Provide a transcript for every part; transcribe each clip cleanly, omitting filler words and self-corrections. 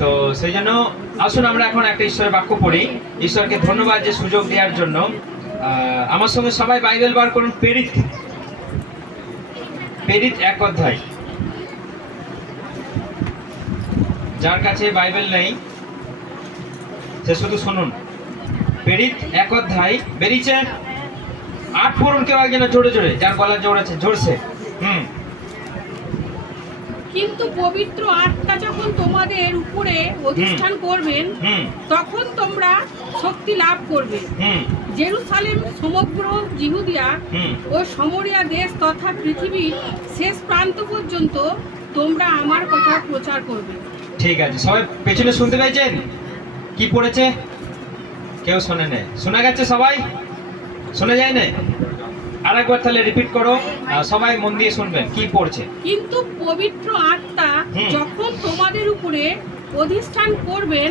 তো সেই জন্য আসুন আমরা এখন একটা ঈশ্বরের বাক্য পড়ি। ঈশ্বরকে ধন্যবাদ যে সুযোগ দেওয়ার জন্য। আমার সঙ্গে সবাই বাইবেল বার করুন, প্রেরিত 1 অধ্যায়। যার কাছে বাইবেল নেই সে শুধু শুনুন। প্রেরিত 1 অধ্যায় বেরিয়েছে 8 পড়ুন কেউ একজন জোরে জোরে, যার গলা জোর আছে জোরছে। কিন্তু পবিত্র আত্মা যখন তোমাদের উপরে অধিষ্ঠান করবেন তখন তোমরা শক্তি লাভ করবে। জেরুসালেম, সমগ্র জিহুদিয়া ও সমরিয়া দেশ তথা পৃথিবীর শেষ প্রান্ত পর্যন্ত তোমরা আমার কথা প্রচার করবে। ঠিক আছে, সবাই পেছনে শুনতে পেয়েছেন? কি পড়েছে? কেউ শোনে না? শোনা গেছে? সবাই শোনা যায় না? আরেকবার তাহলে রিপিট করো, সবাই মন দিয়ে শুনবেন কি পড়ছে। কিন্তু পবিত্র আত্মা যখন তোমাদের উপরে অধিষ্ঠান করবেন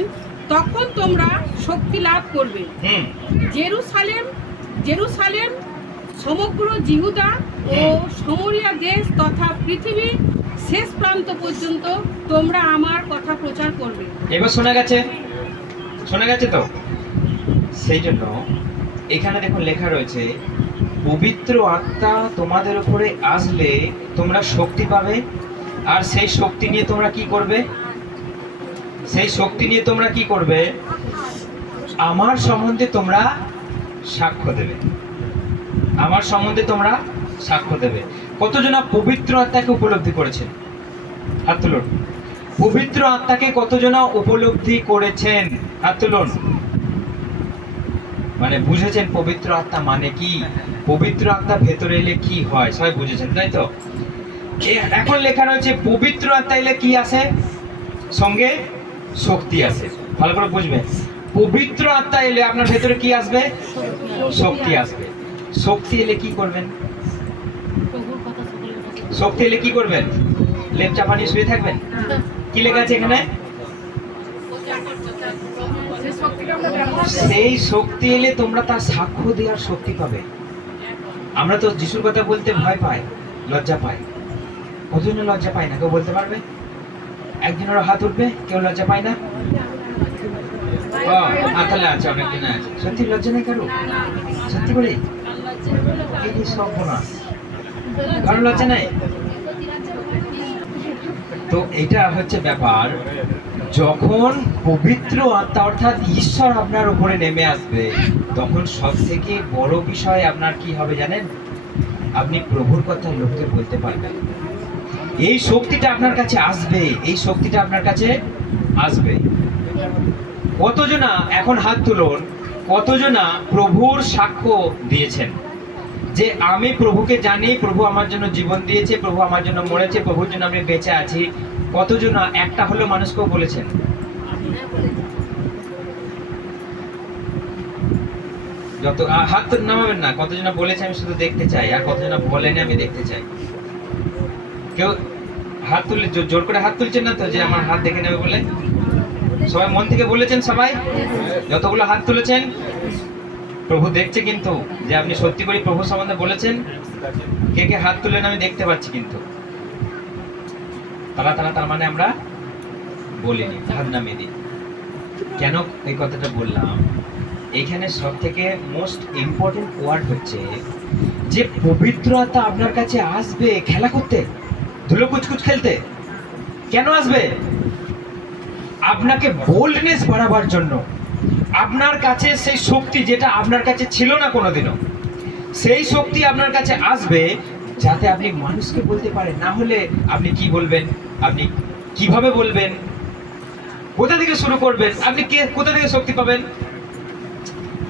তখন তোমরা শক্তি লাভ করবে। জেরুসালেম, সমগ্র জিহুদা ও সমরিয়া দেশ তথা পৃথিবীর শেষ প্রান্ত পর্যন্ত তোমরা আমার কথা প্রচার করবে। এবার শোনা গেছে? শোনা গেছে তো? সেই জন্য এখানে দেখুন লেখা রয়েছে, পবিত্র আত্মা তোমাদের উপরে আসলে তোমরা শক্তি পাবে। আর সেই শক্তি নিয়ে তোমরা কি করবে? সেই শক্তি নিয়ে তোমরা কি করবে? আমার সম্বন্ধে তোমরা সাক্ষ্য দেবে। আমার সম্বন্ধে তোমরা সাক্ষ্য দেবে। কতজনা পবিত্র আত্মাকে উপলব্ধি করেছেন? হাত তুলুন। পবিত্র আত্মাকে কতজনা উপলব্ধি করেছেন? হাত তুলুন। মানে বুঝেছেন পবিত্র আত্মা মানে কি, পবিত্র আত্মা ভেতরে এলে কি হয়, সবাই বুঝেছেন তাই তো? এখন লেখা রয়েছে পবিত্র আত্মা এলে কি আসে? সঙ্গে শক্তি আসে। ভালো করে বুঝবেন, পবিত্র আত্মা এলে আপনার ভেতরে কি আসবে? শক্তি আসবে। শক্তি এলে কি করবেন? শক্তি এলে কি করবেন? লেপ চাপা নিয়ে শুয়ে থাকবেন? কি লেখা আছে এখানে? সেই শক্তি এলে তোমরা তার সাক্ষ্য দেওয়ার শক্তি পাবে। আমরা তো যিশুর কথা বলতে ভয় পাই, লজ্জা পাই। কতজন লজ্জা পায় না? কেউ বলতে পারবে? একজনের হাত উঠবে, কেউ লজ্জা পায় না? তাহলে আছে, অনেকদিন আছে। সত্যি লজ্জা নেই কারো? সত্যি বলি এই সব বোনাস, কারো লজ্জা নাই। তো এটা হচ্ছে ব্যাপার, যখন পবিত্র আত্মা অর্থাৎ ঈশ্বর আপনার উপরে নেমে আসবে তখন সব থেকে বড় বিষয় আপনার কি হবে জানেন? আপনি প্রভুর কথা লোককে বলতে পারবেন। এই শক্তিটা আপনার কাছে আসবে, এই শক্তিটা আপনার কাছে আসবে। কতজনা এখন হাত তুলুন, কতজনা প্রভুর সাক্ষ্য দিয়েছেন যে আমি প্রভুকে জানি, প্রভু আমার জন্য জীবন দিয়েছে, প্রভু আমার জন্য মরেছে, প্রভুর জন্য আমি বেঁচে আছি? কতজনা একটা হলো মানুষকেও বলেছেন? যত হাত নামাবেন না, কতজনা বলেছে আমি শুধু দেখতে চাই, আর কতজনা বলেনি আমি দেখতে চাই। কেউ হাত তুলে জোর করে হাত তুলছেন না তো যে আমার হাত দেখে নেবে বলে? সবাই মন থেকে বলেছেন? সবাই যতগুলো হাত তুলেছেন প্রভু দেখছে কিন্তু যে আপনি সত্যি করে প্রভু সম্বন্ধে বলেছেন। কে কে হাত তুলেন আমি দেখতে পাচ্ছি, কিন্তু তার মানে আমরা বলিনি, হাত নামিয়ে দিই। কেন এই কথাটা বললাম? এখানে সব থেকে মোস্ট ইম্পর্টেন্ট ওয়ার্ড হচ্ছে যে পবিত্র আত্মা আপনার কাছে আসবে খেলা করতে, ধুলো কুচকুচ খেলতে। কেন আসবে? আপনাকে বোল্ডনেস বাড়াবার জন্য। আপনার কাছে সেই শক্তি যেটা আপনার কাছে ছিল না কোনোদিনও, সেই শক্তি আপনার কাছে আসবে যাতে আপনি মানুষকে বলতে পারেন। না হলে আপনি কি বলবেন? আপনি কিভাবে বলবেন? কোথা থেকে শুরু করবেন? আপনি কোথা থেকে শক্তি পাবেন?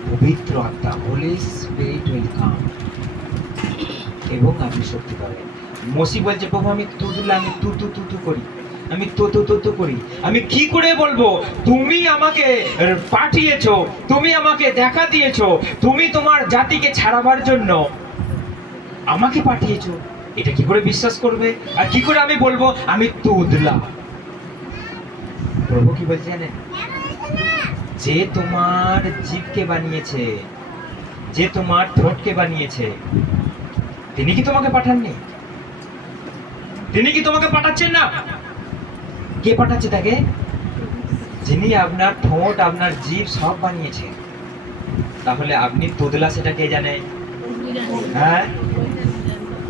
পবিত্র আত্মা, হোলি স্পিরিট উইল কাম এবং আপনি শক্তি পাবেন। মসি বলছে প্রভু আমি আমি তু করি, আমি তো করি। আমি কি করে বলবো তুমি আমাকে পাঠিয়েছো, তুমি আমাকে দেখা দিয়েছো, তুমি তোমার জাতিকে ছাড়াবার জন্য আমাকে পাঠিয়েছো? এটা কি করে বিশ্বাস করবে? আর কি করে আমি বলবো আমি তুদলা? প্রভু কি বলছে জানেন? যে তোমার জীবকে বানিয়েছে, যে তোমার ঠোঁটকে বানিয়েছে, তিনি কি তোমাকে পাঠাননি? তিনি কি তোমাকে পাঠাচ্ছেন না? কে পাঠাচ্ছে তাকে? যিনি আপনার ঠোঁট, আপনার জিভ সব বানিয়েছেন, তাহলে আপনি তোদলা সেটা কে জানে? হ্যাঁ,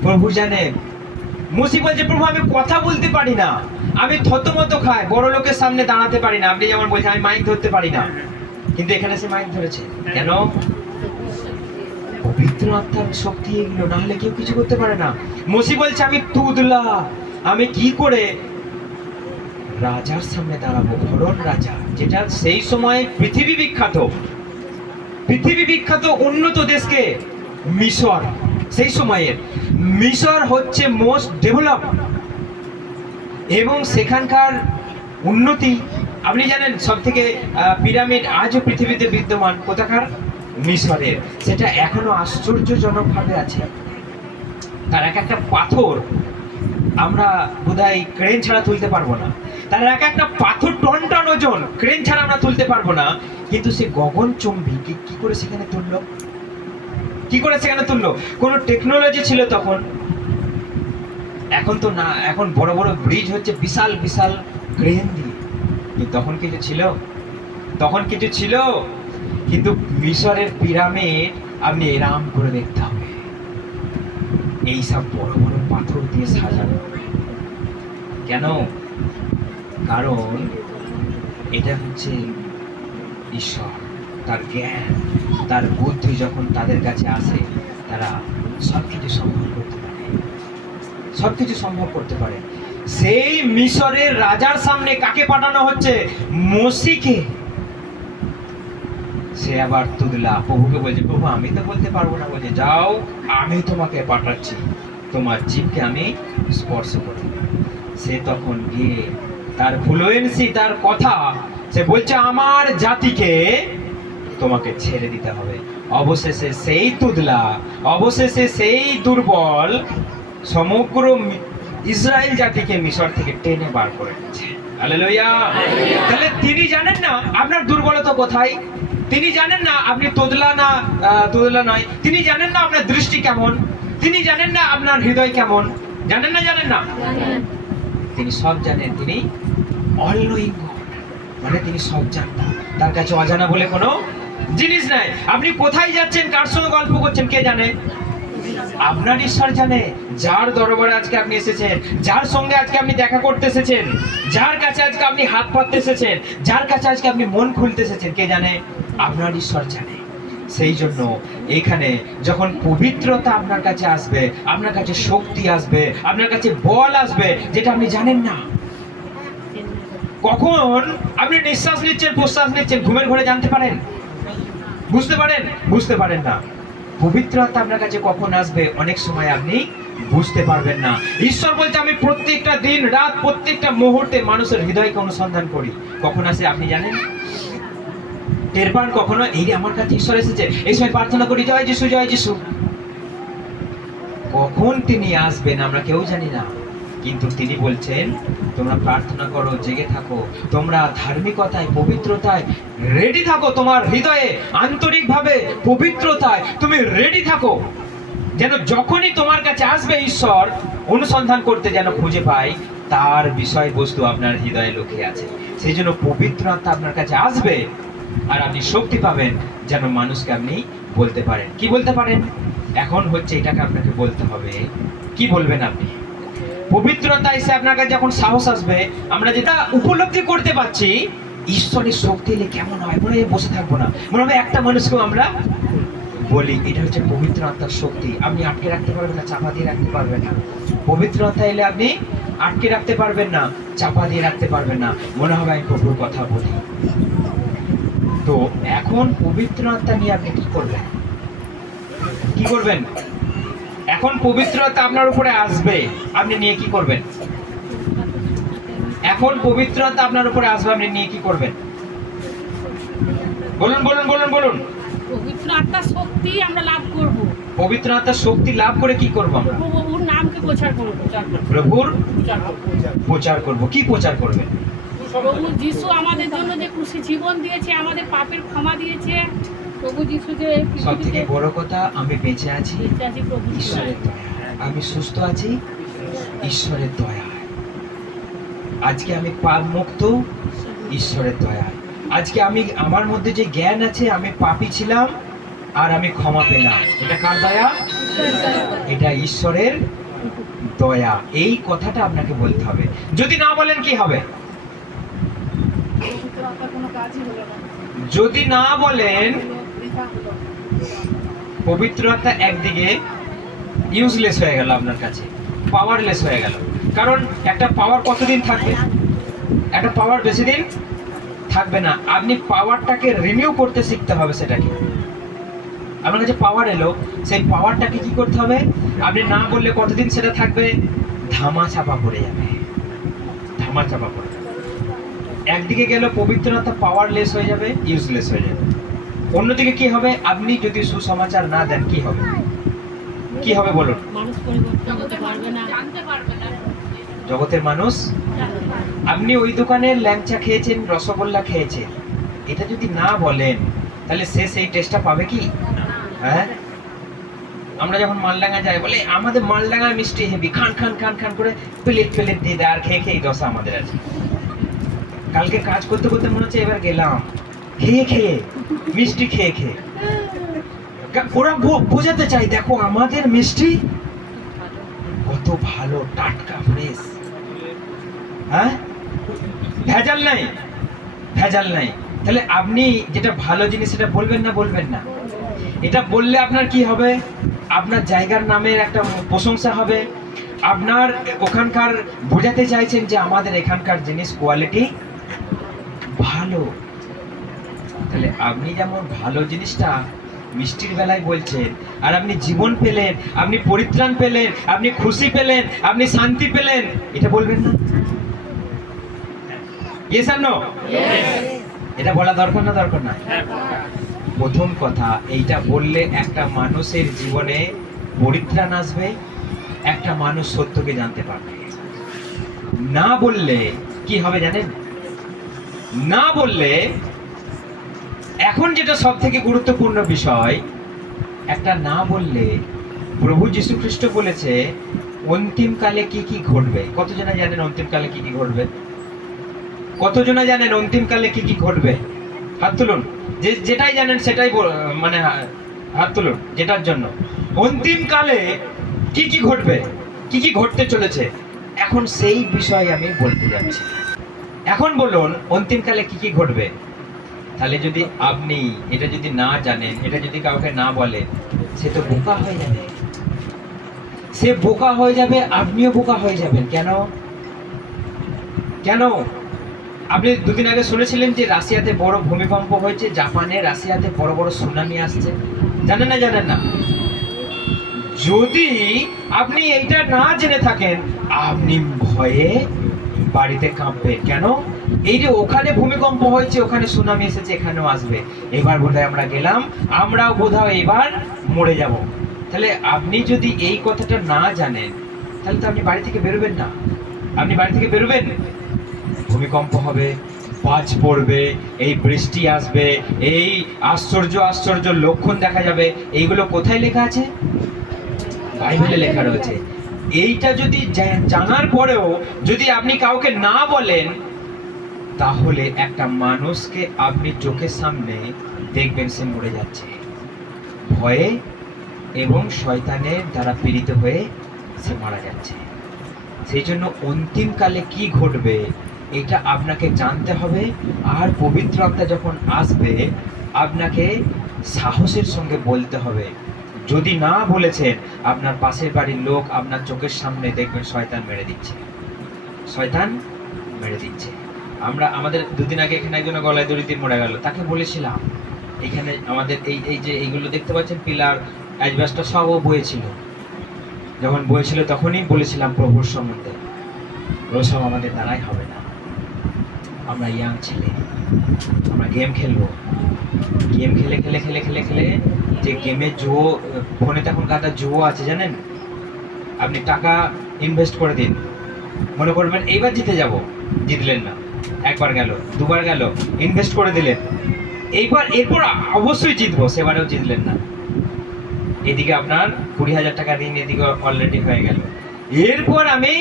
প্রভু জানে। মুসি বলছে, প্রভু আমি কথা বলতে পারি না, আমি থতমত খাই, বড় লোকের সামনে দাঁড়াতে পারি না। আপনি যেমন বলছেন আমি মাইক ধরতে পারি না, কিন্তু এখানে সে মাইক ধরেছে কেন? পবিত্র আত্মার শক্তি এগুলো, না হলে কেউ কিছু করতে পারে না। মুসি বলছে আমি তুদলা, আমি কি করে রাজার সামনে দাঁড়াবো, ফরন রাজা, যেটা সেই সময় পৃথিবী বিখ্যাত উন্নত দেশকে মিশর, সেই সময়ের মিশর হচ্ছে মোস্ট ডেভেলপ, এবং সেখানকার উন্নতি আপনি জানেন। সব থেকে পিরামিড আজও পৃথিবীতে বিদ্যমান কোথাকার? মিশরের। সেটা এখনো আশ্চর্যজনকভাবে আছে। তার এক একটা পাথর আমরা বোধহয় ক্রেন ছাড়া তুলতে পারবো না, তার এক একটা পাথর টন টন ওজন, ক্রেন ছাড়া আমরা তুলতে পারবো না। কিন্তু সে গগনচুম্বী কি করে সেখানে তুললো? কি করে সেখানে তুললো? কোনো টেকনোলজি ছিল তখন? এখন তো না, এখন বড় বড় ব্রিজ হচ্ছে বিশাল বিশাল ক্রেন দিয়ে। কিন্তু তখন কিছু ছিল? তখন কিছু ছিল? কিন্তু মিশরের পিরামিড আপনি এরাম করে দেখতে হবে, এই সব বড় বড় পাথর দিয়ে সাজানো। কেন? কারণ এটা হচ্ছে ঈশ্বর, তার জ্ঞান, তার বুদ্ধি যখন তাদের কাছে আসে, তারা সবকিছু সম্ভব করতে পারে, সবকিছু সম্ভব করতে পারে। সেই মিশরের রাজার সামনে কাকে পাঠানো হচ্ছে? মসিকে। সে আবার তুদলা প্রভুকে বলছে, প্রভু আমি তো বলতে পারবো না। বলছে যাও, আমি তোমাকে পাঠাচ্ছি, তোমার জীবকে আমি স্পর্শ করব। সে তখন গিয়ে তার ফ্লুয়েন্সি, তার কথা, সে বলছে আমার জাতিকে তোমাকে ছেড়ে দিতে হবে। অবশেষে সেই তুদলা, অবশেষে সেই দুর্বল সমগ্র ইসরায়েল জাতিকে মিশর থেকে টেনে বার করে দিচ্ছে। হালেলুয়া। তাহলে তিনি জানেন না আপনার দুর্বলতা কোথায়, তিনি জানেন না আপনি তোদলা না তোদলা নয়, তিনি জানেন না আপনার দৃষ্টি কেমন, তিনি জানেন না আপনার হৃদয় কেমন, জানেন না তিনি সব জানেন। তিনি অল নোয়িং গড, মানে তিনি সব জানতেন, তার কাছে অজানা বলে কোনো জিনিস নাই। আপনি কোথায় যাচ্ছেন, কার সঙ্গে গল্প করছেন, কে জানে? আপনার ঈশ্বর জানে। যার দরবারে আজকে আপনি এসেছেন, যার সঙ্গে আজকে আপনি দেখা করতে এসেছেন, যার কাছে আজকে আপনি হাত পাততে এসেছেন, যার কাছে আজকে আপনি মন খুলতে এসেছেন, কে জানে? আপনার ঈশ্বর জানে। সেই জন্য এখানে যখন পবিত্রতা আপনার কাছে আসবে, আপনার কাছে শক্তি আসবে, আপনার কাছে বল আসবে, যেটা আপনি জানেন না। কখন আপনি নিঃশ্বাস নিচ্ছেন, প্রশ্বাস নিচ্ছেন, ঘুমের ঘরে জানতে পারেন, বুঝতে পারেন না। পবিত্র আত্মা আপনার কাছে কখন আসবে, অনেক সময় আপনি বুঝতে পারবেন না। ঈশ্বর বলছে আমি প্রত্যেকটা দিন রাত, প্রত্যেকটা মুহূর্তে মানুষের হৃদয়কে অনুসন্ধান করি। কখন আসে আপনি জানেন? টের পান কখনো? এই যে আমার কাছে ঈশ্বর এসেছে, এই সময় প্রার্থনা করি জয় যিশু জয় যিশু। কখন তিনি আসবেন আমরা কেউ জানি না, কিন্তু তিনি বলছেন তোমরা প্রার্থনা করো, জেগে থাকো, তোমরা ধার্মিকতায়, পবিত্রতায় রেডি থাকো, তোমার হৃদয়ে আন্তরিকভাবে পবিত্রতায় তুমি রেডি থাকো, যেন যখনই তোমার কাছে আসবে ঈশ্বর অনুসন্ধান করতে যেন খুঁজে পাই তার বিষয়বস্তু আপনার হৃদয়ে লুকিয়ে আছে। সেই জন্য পবিত্র আত্মা আপনার কাছে আসবে আর আপনি শক্তি পাবেন যেন মানুষকে আপনি বলতে পারেন। কি বলতে পারেন? এখন হচ্ছে এটাকে আপনাকে বলতে হবে। কি বলবেন আপনি? পবিত্রতা এসে আপনার কাছে যখন সাহস আসবে, আমরা যেটা উপলব্ধি করতে পারছি ঈশ্বরের শক্তি এলে কেমন হয়, মনে হয় বসে থাকবো না, মনে হবে একটা মানুষকেও আমরা বলি। এটা হচ্ছে পবিত্র আত্মার শক্তি। আপনি আটকে রাখতে পারবেন না, চাপা দিয়ে রাখতে পারবেন না। পবিত্র আত্মা এলে আপনি আটকে রাখতে পারবেন না, চাপা দিয়ে রাখতে পারবেন না, মনে হবে আমি প্রভুর কথা বলি। তো এখন পবিত্র আত্মা নিয়ে আপনি কি করবেন? এখন পবিত্রতা আপনার উপরে আসবে, আপনি নিয়ে কি করবেন? এখন পবিত্রতা আপনার উপরে আসবে, আপনি নিয়ে কি করবেন? বলুন। পবিত্র আত্মার শক্তি আমরা লাভ করব। পবিত্র আত্মার শক্তি লাভ করে কি করব? আমরা প্রভুর নামকে প্রচার করব। প্রভুর প্রচার করব। কি প্রচার করবেন? প্রভু যিশু আমাদের জন্য যে ক্রুশে জীবন দিয়েছে, আমাদের পাপের ক্ষমা দিয়েছে। প্রভু যিশু যে সবথেকে বড় কথা, আমি বেঁচে আছি প্রভু ঈশ্বরের দয়ায়, আমি সুস্থ আছি ঈশ্বরের দয়ায়। আজকে আমি পাপ মুক্ত ঈশ্বরের দয়া। আজকে আমি আমার মধ্যে যে জ্ঞান আছে, আমি পাপী ছিলাম আর আমি ক্ষমা পেলাম, এটা কার দয়া? এটা ঈশ্বরের দয়া। এই কথাটা আপনাকে বলতে হবে। যদি না বলেন কি হবে? যদি না বলেন, পবিত্রতা একদিকে ইউজলেস হয়ে গেল, আপনার কাছে পাওয়ারলেস হয়ে গেল। কারণ একটা পাওয়ার কতদিন থাকবে? একটা পাওয়ার বেশি দিন থাকবে না। আপনি পাওয়ারটাকে রিনিউ করতে শিখতে হবে। সেটাকে আপনার কাছে পাওয়ার এলো, সেই পাওয়ারটাকে কি করতে হবে? আপনি না বললে কতদিন সেটা থাকবে? ধামা চাপা পড়ে যাবে, ধামা চাপা পড়ে যাবে। একদিকে গেল পবিত্রতা পাওয়ারলেস হয়ে যাবে, ইউজলেস হয়ে যাবে। অন্যদিকে কি হবে? আপনি যদি সুসমাচার না দেন কি হবে? কি হবে বলুন? মানুষ পরিবর্তন হতে পারবে না, জানতে পারবে না। জগতের মানুষ, আপনি ওই দোকানের ল্যাংচা খেয়েছেন, রসগোল্লা খেয়েছেন, এটা যদি না বলেন তাহলে সে সেই টেস্টটা পাবে কি? হ্যাঁ, আমরা যখন মালডাঙ্গা যাই বলে আমাদের মালডাঙ্গার মিষ্টি হেভি, খান খান খান খান করে প্লেট প্লেট দিয়ে দেয়, আর খেয়ে খেয়ে দশা আমাদের আছে। কালকে কাজ করতে করতে মনে হচ্ছে এবার গেলাম, খেয়ে খেয়ে মিষ্টি খেয়ে খেয়ে ওরা বোঝাতে চাই, দেখো আমাদের মিষ্টি কত ভালো, টাটকা ফ্রেশ। হ্যাঁ, ভেজাল নাই, ভেজাল নাই। তাহলে আপনি যেটা ভালো জিনিস সেটা বলবেন না, বলবেন না? এটা বললে আপনার কি হবে? আপনার জায়গার নামের একটা প্রশংসা হবে। আপনার ওখানকার বোঝাতে চাইছেন যে আমাদের এখানকার জিনিস কোয়ালিটি ভালো। তাহলে আপনি যেমন ভালো জিনিসটা মিষ্টির বেলায় বলছেন, আর আপনি জীবন পেলেন, আপনি পরিত্রাণ পেলেন, আপনি খুশি পেলেন, আপনি শান্তি পেলেন, এটা বলবেন না? ইয়েস আর নো? এটা বলা দরকার না দরকার না? প্রথম কথা, এইটা বললে একটা মানুষের জীবনে পরিত্রাণ আসবে, একটা মানুষ সত্যকে জানতে পারবে। না বললে কি হবে জানেন? না বললে এখন যেটা সব থেকে গুরুত্বপূর্ণ বিষয়, একটা না বললে প্রভু যীশু খ্রিস্ট বলেছে অন্তিমকালে কি কি ঘটবে। কতজনা জানেন অন্তিমকালে কি কি ঘটবে? কতজনা জানেন অন্তিমকালে কি কি ঘটবে? হাত তুলুন। যেটাই জানেন সেটাই মানে হাত তুলুন, যেটার জন্য। অন্তিমকালে কি কি ঘটবে, কি কি ঘটতে চলেছে, এখন সেই বিষয়ে আমি বলতে যাচ্ছি। এখন বলুন অন্তিমকালে কি কি ঘটবে। তাহলে যদি আপনি এটা যদি না জানেন, এটা যদি কাউকে না বলে, সে তো বোকা হয়ে যাবে। সে বোকা হয়ে যাবে, আপনিও বোকা হয়ে যাবেন। কেন? কেন? আপনি দুদিন আগে শুনেছিলেন যে রাশিয়াতে বড় ভূমিকম্প হয়েছে, জাপানে, রাশিয়াতে বড় বড় সুনামি আসছে। জানেন না? জানেন না? যদি আপনি এইটা না জেনে থাকেন, আপনি ভয়ে বাড়িতে কাঁপবেন। কেন? এই যে ওখানে ভূমিকম্প হয়েছে, ওখানে সুনামি এসেছে, এখানেও আসবে, এবার বোধহয় আমরা গেলাম, আমরাও বোধহয় এবার মরে যাব। তাহলে আপনি যদি এই কথাটা না জানেন, তাহলে তো আপনি বাড়ি থেকে বেরোবেন না। আপনি বাড়ি থেকে বেরোবেন, ভূমিকম্প হবে, বাজ পড়বে, এই বৃষ্টি আসবে, এই আশ্চর্য আশ্চর্য লক্ষণ দেখা যাবে। এইগুলো কোথায় লেখা আছে? বাইবেলে লেখা রয়েছে। এইটা যদি জানার পরেও যদি আপনি কাউকে না বলেন, তাহলে একটা মানুষকে আপনি চোখের সামনে দেখবেন সে মরে যাচ্ছে ভয়ে এবং শয়তানের দ্বারা পীড়িত হয়ে সে মারা যাচ্ছে। সেই জন্য অন্তিমকালে কি ঘটবে এটা আপনাকে জানতে হবে। আর পবিত্র আত্মা যখন আসবে, আপনাকে সাহসের সঙ্গে বলতে হবে। যদি না বলেছেন, আপনার পাশের বাড়ির লোক আপনার চোখের সামনে দেখবেন শয়তান মেরে দিচ্ছে, শয়তান মেরে দিচ্ছে। আমাদের দুদিন আগে এখানে একজন গলায় দড়ি দিয়ে মরে গেল, তাকে বলেছিলাম এখানে আমাদের এই যে এইগুলো দেখতে পাচ্ছেন পিলার, অ্যাজবেস্টস সবও বয়েছিল। যখন বয়েছিল তখনই বলেছিলাম প্রভুর সম্বন্ধে, ওসব আমাদের দ্বারাই হবে না। আমরা ইয়াং ছেলে, আমরা গেম খেলবো, গেম খেলে খেলে খেলে খেলে খেলে যে গেমের জুয়ো, ফোনে তখন গাদা জুয়ো আছে জানেন, আপনি টাকা ইনভেস্ট করে দিন, মনে করবেন এইবার জিতে যাব, জিতলেন না, একবার গেল, দুবার গেল, ইনভেস্ট করে দিলেন, এরপর অবশ্যই জিতবো, সেবারেও জিতলেন না। এদিকে আপনার 20,000 টাকা ঋণ এদিকে অলরেডি হয়ে গেল। এরপর আমি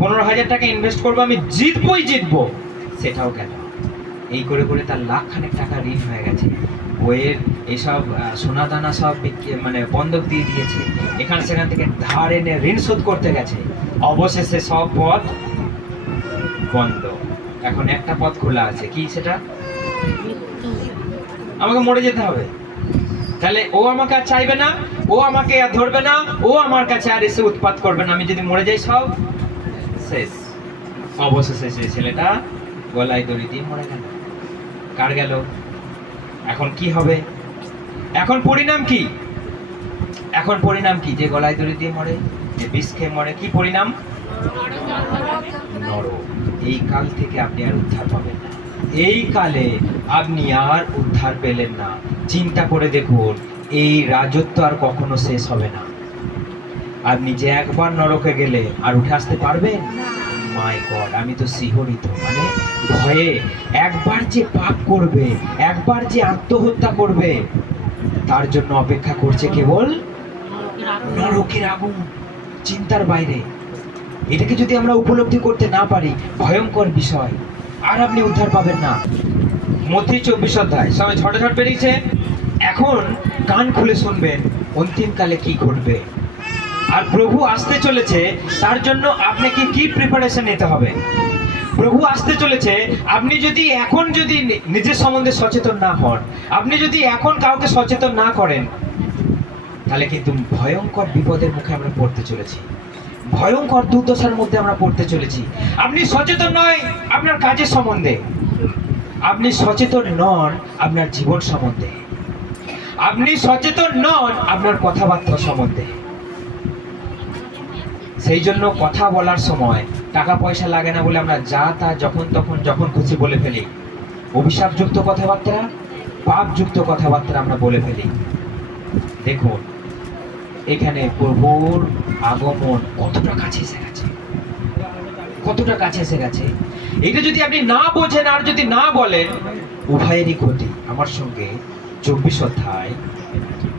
15,000 টাকা ইনভেস্ট করবো, আমি জিতবো, সেটাও গেল। এই করে করে তার লাখখানেক টাকা ঋণ হয়ে গেছে, বইয়ের এইসব সোনা দানা সব মানে বন্ধক দিয়ে দিয়েছে, এখান সেখান থেকে ধার এনে ঋণ শোধ করতে গেছে, অবশেষে সব পথ বন্ধ। এখন একটা পথ খোলা আছে, কি সেটা? আমাকে মরে যেতে হবে। তাহলে ও আমাকে আর চাইবে না, ও আমাকে আর ধরবে না, ও আমার কাছে আর এসে উৎপাত করবে না, আমি যদি মরে যাই সব শেষ। অবশেষে সেই ছেলেটা গলায় দড়ি দিয়ে মরে গেল। কার গেল? এখন কি হবে? এখন পরিণাম কি? এখন পরিণাম কি? যে গলায় দড়ি দিয়ে মরে, যে বিষ খেয়ে মরে, কি পরিণাম? নরক। এই কাল থেকে আপনি আর উদ্ধার পাবেন না। এই কালে আপনি আর উদ্ধার পেলেন না। চিন্তা করে দেখুন, এই রাজত্ব আর কখনো শেষ হবে না। আপনি যে একবার নরকে গেলে আর উঠে আসতে পারবেন? মাই গড, আমি তো শিহরিত, মানে ভয়ে। একবার যে পাপ করবে, একবার যে আত্মহত্যা করবে, তার জন্য অপেক্ষা করছে কেবল নরকের আগুন। চিন্তার বাইরে। এটাকে যদি আমরা উপলব্ধি করতে না পারি, ভয়ঙ্কর বিষয়। আর আপনি উদ্ধার পাবেন না। মথি 24 অধ্যায়, সবাই ঝটাঝট বেরিয়েছে। এখন কান খুলে শুনবেন অন্তিমকালে কি ঘটবে। আর প্রভু আসতে চলেছে, তার জন্য আপনাকে কি প্রিপারেশন নিতে হবে। প্রভু আসতে চলেছে, আপনি যদি এখন যদি নিজের সম্বন্ধে সচেতন না হন, আপনি যদি এখন কাউকে সচেতন না করেন, তাহলে কিন্তু ভয়ঙ্কর বিপদের মুখে আমরা পড়তে চলেছি, ভয়ঙ্কর দুর্দশার মধ্যে আমরা পড়তে চলেছি। আপনি সচেতন নয় আপনার কাজের সম্বন্ধে, আপনি সচেতন নন আপনার জীবন সম্বন্ধে, আপনি সচেতন নন আপনার কথাবার্তা সম্বন্ধে। সেই জন্য কথা বলার সময় টাকা পয়সা লাগে না বলে আমরা যা তা যখন তখন যখন খুশি বলে ফেলি। অভিশাপযুক্ত কথাবার্তা, পাপযুক্ত কথাবার্তা আমরা বলে ফেলি। দেখুন এখানে প্রভুর আগমন কতটা কাছে এসে গেছে, কতটা কাছে এসে গেছে। এটা যদি আপনি না বোঝেন আর যদি না বলেন, উভয়েরই ক্ষতি। আমার সঙ্গে 24 অধ্যায়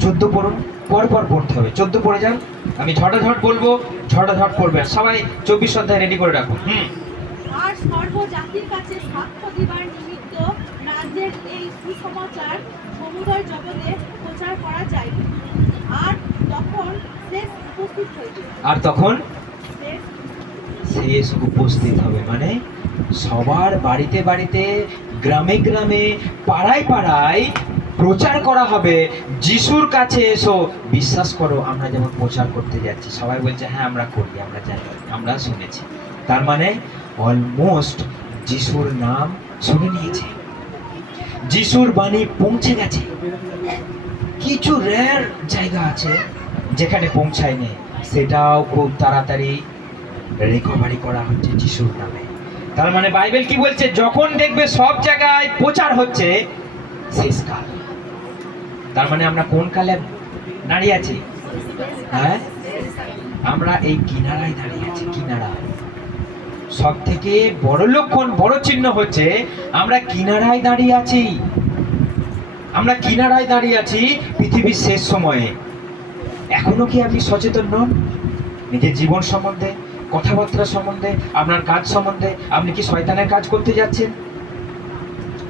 14 পড়ুন, পরপর পড়তে হবে। 14 পড়ে যান, আমি ঝটাঝট বলবো, ঝটাঝট পড়বেন সবাই। 24 অধ্যায় রেডি করে রাখুন। আর সর্বজাতির কাছে সাক্ষ্য দিবার নিমিত্ত রাজ্যের এই সুসমাচার সমুদয় জগতে প্রচার করা যায়। আর তখন শেষ উপস্থিত হইবে। আর তখন শেষ শেষ উপস্থিত হবে, মানে সবার বাড়িতে বাড়িতে, গ্রামে গ্রামে, পাড়ায় পাড়ায় প্রচার করা হবে, যিশুর কাছে এসো, বিশ্বাস করো। আমরা যেমন প্রচার করতে যাচ্ছি, সবাই বলছে হ্যাঁ আমরা করি, আমরা জানি, আমরা শুনেছি। তার মানে অলমোস্ট যিশুর নাম শুনে নিয়েছে, যিশুর বাণী পৌঁছে গেছে। কিছু রেয়ার জায়গা আছে যেখানে পৌঁছায়নি, সেটাও খুব তাড়াতাড়ি রিকভারি করা হচ্ছে যিশুর নামে। তার মানে বাইবেল কি বলছে? যখন দেখবে সব জায়গায় প্রচার হচ্ছে, শেষকাল। তার মানে আমরা কোন কালে দাঁড়িয়ে আছি? হ্যাঁ, আমরা এই কিনারায় দাঁড়িয়ে আছি, কিনারায়। সব থেকে বড় লক্ষণ, বড় চিহ্ন হচ্ছে আমরা কিনারায় দাঁড়িয়ে আছি। আমরা কিনারায় দাঁড়িয়ে আছি পৃথিবীর শেষ সময়ে। এখনো কি আপনি সচেতন নন নিজের জীবন সম্বন্ধে, কথাবার্তা সম্বন্ধে, আপনার কাজ সম্বন্ধে? আপনি কি শয়তানের কাজ করতে যাচ্ছেন?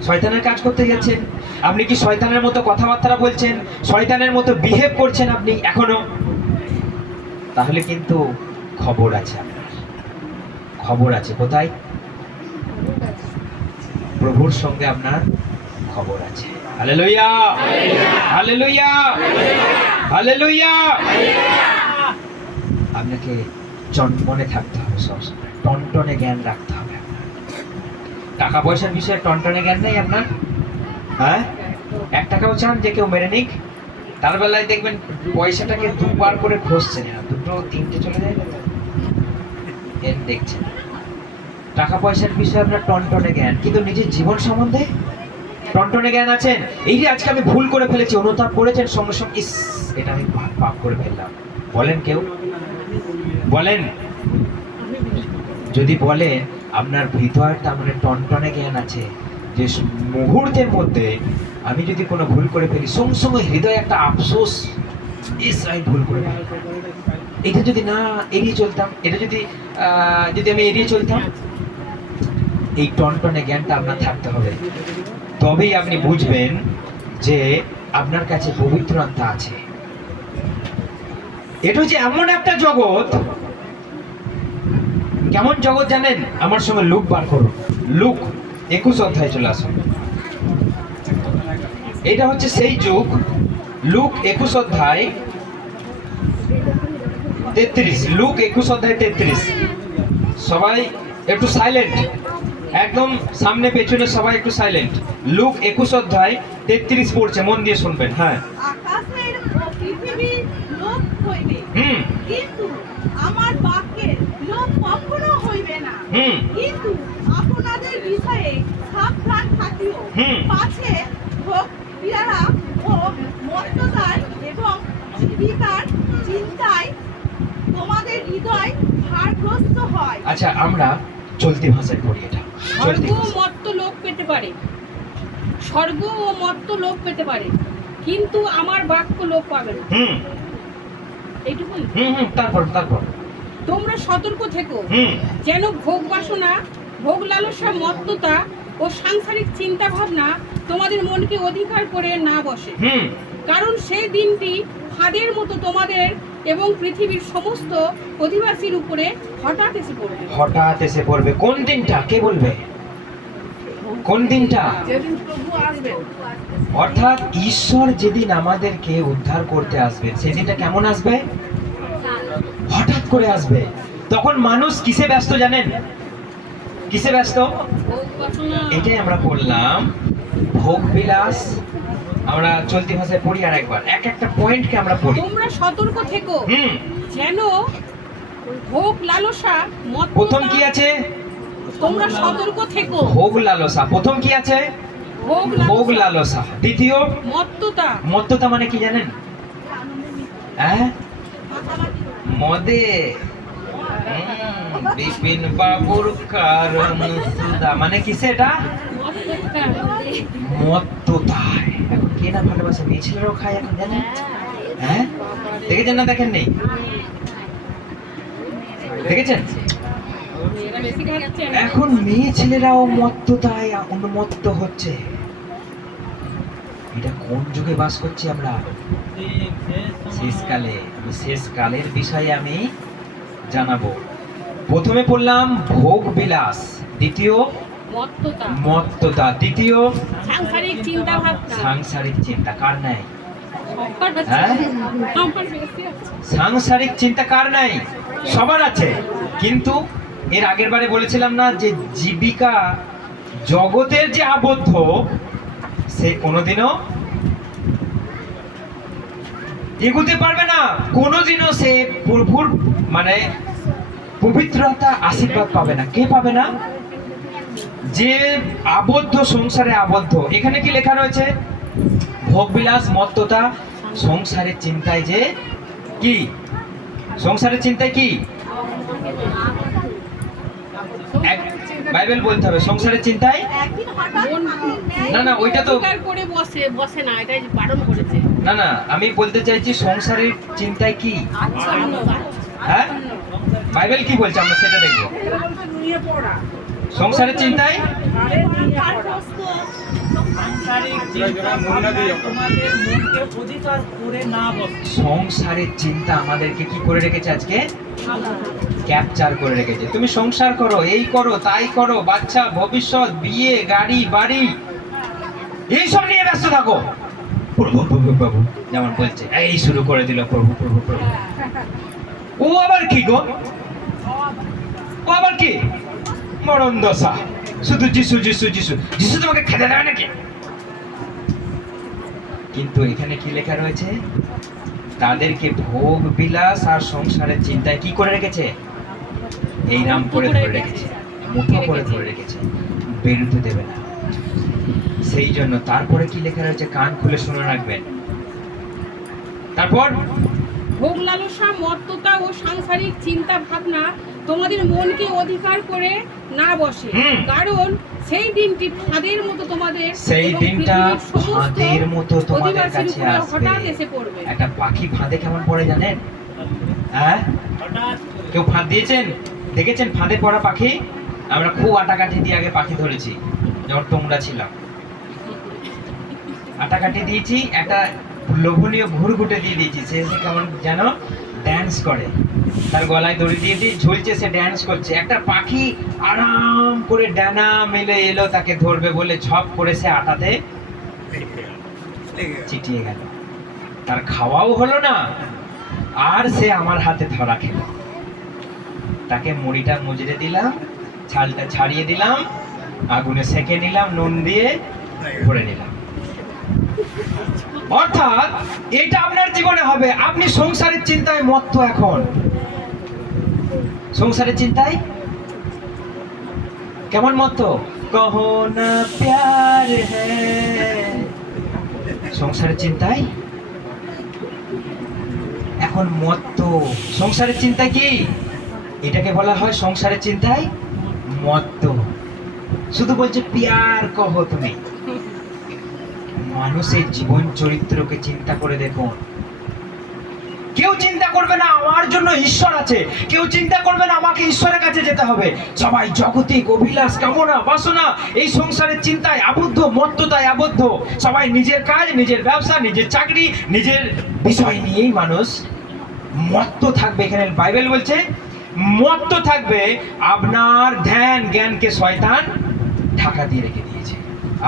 শয়তানের কাজ করতে যাচ্ছেন? আপনি কি শয়তানের মতো কথাবার্তা বলছেন, শয়তানের মতো বিহেভ করছেন আপনি এখনো? তাহলে কিন্তু খবর আছে আপনার, খবর আছে। কোথায়? প্রভুর সঙ্গে আপনার খবর আছে। Hallelujah, hallelujah, hallelujah. আপনাকে মনে থাকতে হবে সবসময়, টনটনে জ্ঞান রাখতে হবে আপনার। টাকা পয়সার বিষয়ে টনটনে জ্ঞান নেই আপনার? হ্যাঁ, 1 টাকাও চান যে কেউ মেরে নিক? তার বেলায় দেখবেন পয়সাটাকে দুবার করে খসছে না, 2, 3টে চলে যায়, এর দেখছেন। টাকা পয়সার বিষয়ে আপনার টনটনে জ্ঞান, কিন্তু নিজের জীবন সম্বন্ধে টনটনে জ্ঞান আছেন? এই যে আজকে আমি ভুল করে ফেলেছি, অনুতাপ করেছেন, সঙ্গে সঙ্গে ইস এটা আমি পাপ করে ফেললাম, বলেন কেউ? বলেন? যদি বলেন আপনার ভিতর তার মানে টনটনে জ্ঞান আছে, যে মুহূর্তের মধ্যে আমি যদি কোনো ভুল করে ফেলি, সঙ্গে সঙ্গে হৃদয়ে একটা আফসোস, ইস আমি ভুল করে ফেলি। এটা যদি না এড়িয়ে চলতাম, এটা যদি আমি এড়িয়ে চলতাম, এই টনটনে জ্ঞানটা আপনার থাকতে হবে, তবেই আপনি বুঝবেন যে আপনার কাছে পবিত্র আত্মা আছে। এটা হচ্ছে এমন একটা জগৎ, কেমন জগৎ জানেন? আমার সঙ্গে লুক বার করুন, লুক 21 অধ্যায়ে চলে আসুন। এটা হচ্ছে সেই যুগ, লুক 21 অধ্যায় 33, লুক 21 অধ্যায় 33। সবাই একটু সাইলেন্ট, একদম সামনে পেছনে সবাই একটু সাইলেন্ট। লুক 21 অধ্যায় 33 পড়ছে, মন দিয়ে শুনবেন। হ্যাঁ, আকাশের ও পৃথিবীর লোপ হইবে, হুম কিন্তু আমার বাক্যের লোপ কখনো হইবে না। হুম কিন্তু আপনাদের বিষয়ে সাবধান থাকিও, হুম। পাছে ভোগ পিয়ারা ও মত্ততার এবং জীবিকার চিন্তায় তোমাদের হৃদয় ভারগ্রস্ত হয়। আচ্ছা, আমরা চলতি ভাষায় পড়ি এটা। চলতি স্বর্গ ও ভাষায়। মর্ত লোক পেতে পারে, স্বর্গ ও মর্ত লোক পেতে পারে, কিন্তু আমার বাক্য লোক পাবে না। হুম এইটুকুই। হুম হুম তারপর তারপর তোমরা সতর্ক থেকো, হুম যেন ভোগ বাসনা, ভোগ লালসা, মত্ততা ও সাংসারিক চিন্তা ভাবনা তোমাদের মনকে অধিকার করে না বসে। হুম কারণ সেই দিনটি ফাঁদের মতো তোমাদের এবং পৃথিবীর সমস্ত অধিবাসীর উপরে হঠাৎ এসে পড়বে। হঠাৎ এসে পড়বে। কোন দিনটা কে বলবে? কোন দিনটা? যেদিন প্রভু আসবেন। অর্থাৎ ঈশ্বর যেদিন আমাদেরকে উদ্ধার করতে আসবে, সেদিনটা কেমন আসবে? হঠাৎ করে আসবে। তখন মানুষ কিসে ব্যস্ত জানেন? কিসে ব্যস্ত? ভোগ বাসনা। এটাই আমরা পড়লাম, ভোগ বিলাস। আমরা চলতি ভাষায় পড়ি আর একবার, এক একটা পয়েন্টকে আমরা পড়ি। তোমরা সতর্ক থেকো, হুম যেন ভোগ লালসা, প্রথম কি মত্ততা। আছে? তোমরা সতর্ক থেকো, ভোগ লালসা। প্রথম কি আছে? ভোগ লালসা। দ্বিতীয় মত্ততা। মত্ততা মানে কি জানেন? হ্যাঁ, মদে। বিপিন বাবুর কারণ সুদা মানে কিসে? এটা মত্ততায়। এখন কে না ভালোবাসে? মেয়ে ছেলেরাও খায় এখন, জানেন? হ্যাঁ, দেখেছেন না? দেখেন নেই? দেখেছেন? এরা বেশি খাচ্ছে। এখন মেয়ে ছেলেরাও মত্ততায় উন্মত্ত হচ্ছে। এটা কোন যুগে বাস করছি আমরা? শেষকালে। শেষকালের বিষয়ে আমি জানাবো। প্রথমে পড়লাম ভোগ বিলাস, দ্বিতীয় মত্ততা, মত্ততা, তৃতীয় সাংসারিক চিন্তা ভাবনা। সাংসারিক চিন্তা। কার নাই? সবার আছে। হ্যাঁ? আমার বেশি আছে। সাংসারিক চিন্তা কার নাই? সবার আছে। কিন্তু এর আগের বারে বলেছিলাম না যে জীবিকা জগতের যে আবদ্ধ, সে কোনোদিনও এগুতে পারবে না। কোনোদিনও সে প্রভুর মানে পবিত্রতা আশীর্বাদ পাবে না। কে পাবে না? যে আবদ্ধ, সংসারে আবদ্ধ। এখানে কি লেখা রয়েছে? ভোগবিলাস, মত্ততা, সংসারের চিন্তায়। যে কি সংসারের চিন্তায় কি? বাইবেল বলতে হবে সংসারের চিন্তায়। একদিন হঠাৎ মন- পাখির ন্যায় না না, ওইটা তো অধিকার করে বসে না, এটাই বারণ করেছে। না না, আমি বলতে চাইছি সংসারের চিন্তায় কি। হ্যাঁ, বাইবেল কি বলছে আমরা সেটা দেখবো। সংসারের চিন্তায় ভারগ্রস্ত সংসারের চিন্তা আমাদেরকে কি করে রেখেছে? আজকে ক্যাপচার করে রেখেছে। তুমি সংসার করো, এই করো, তাই করো, বাচ্চা, ভবিষ্যৎ, বিয়ে, গাড়ি, বাড়ি, এইসব নিয়ে ব্যস্ত থাকো। প্রভু প্রভু প্রভু যেমন বলছে, এই শুরু করে দিল প্রভু প্রভু প্রভু। ও আবার কি গো? ও আবার কি? মরণ দশা। শুধু যিশু যিশু যিশু যিশু। তোমাকে খেতে দেবে নাকি? কিন্তু এখানে কি লেখা রয়েছে? তাদেরকে ভোগ বিলাস আর সংসারের চিন্তায় কি করে রেখেছে? এই নাম করে ধরে রেখেছে, মুঠো করে ধরে রেখেছে, বেরোতে দেবে না। সেই জন্য তারপরে কি লেখা রয়েছে? কান খুলে শুনে রাখবেন। তারপর ভোগ লালসা, মত্ততা ও সাংসারিক চিন্তা ভাবনা তোমাদের মনকে অধিকার করে না বসে। হুম। কারণ সেই দিনটি ফাঁদের মতো তোমাদের সেই এবং দিনটা পৃথিবীর সমস্ত ফাঁদের মতো তোমাদের অধিবাসীর কাছে উপরে আসবে। হঠাৎ এসে পড়বে। একটা পাখি ফাঁদে কেমন পড়ে জানেন? হ্যাঁ, কেউ ফাঁদ দিয়েছেন? দেখেছেন ফাঁদে পড়া পাখি? আমরা খুব আটা কাঠি দিয়ে আগে পাখি ধরেছি, যখন তোমরা ছিলাম। আটা কাঠি দিয়েছি, একটা লোভনীয় ঘুরঘুটে দিয়ে দিয়েছি, সে কেমন যেন ড্যান্স করে, তার গলায় দড়ি দিয়েছি, ঝুলছে, সে ড্যান্স করছে। একটা পাখি আরাম করে ডানা মেলে এলো তাকে ধরবে বলে, ঝপ করে সে আটাতে চিটিয়ে গেল। তার খাওয়াও হলো না, আর সে আমার হাতে ধরা খেলো। তাকে মুড়িটা মুজড়ে দিলাম, ছালটা ছাড়িয়ে দিলাম, আগুনে সেঁকে নিলাম, নুন দিয়ে ভরে নিলাম। অর্থাৎ এটা আপনার জীবনে হবে। আপনি সংসারের চিন্তায় মত্ত, এখন সংসারের চিন্তায় কেমন মত্ত, কহো না প্যার হ্যায়, সংসারের চিন্তায় এখন মত্ত। সংসারের চিন্তা কি? এটাকে বলা হয় সংসারের চিন্তায় মত্ত। শুধু বলছে প্যার কহো তুমি। মানুষের জীবন চরিত্রকে চিন্তা করে দেখুন। কেউ চিন্তা করবে না আমার জন্য ঈশ্বর আছে, কেউ চিন্তা করবে না আমাকে ঈশ্বরের কাছে যেতে হবে। সবাই জগতিক অভিলাষ, কামনা, বাসনা, এই সংসারের চিন্তায় আবদ্ধ, মত্ততায় আবদ্ধ। সবাই নিজের কাজ, নিজের ব্যবসা, নিজের চাকরি, নিজের বিষয় নিয়েই মানুষ মত্ত থাকবে। এখানে বাইবেল বলছে মত্ত থাকবে। আপনার ধ্যান জ্ঞানকে শয়তান ঢাকা দিয়ে রেখে দিয়েছে,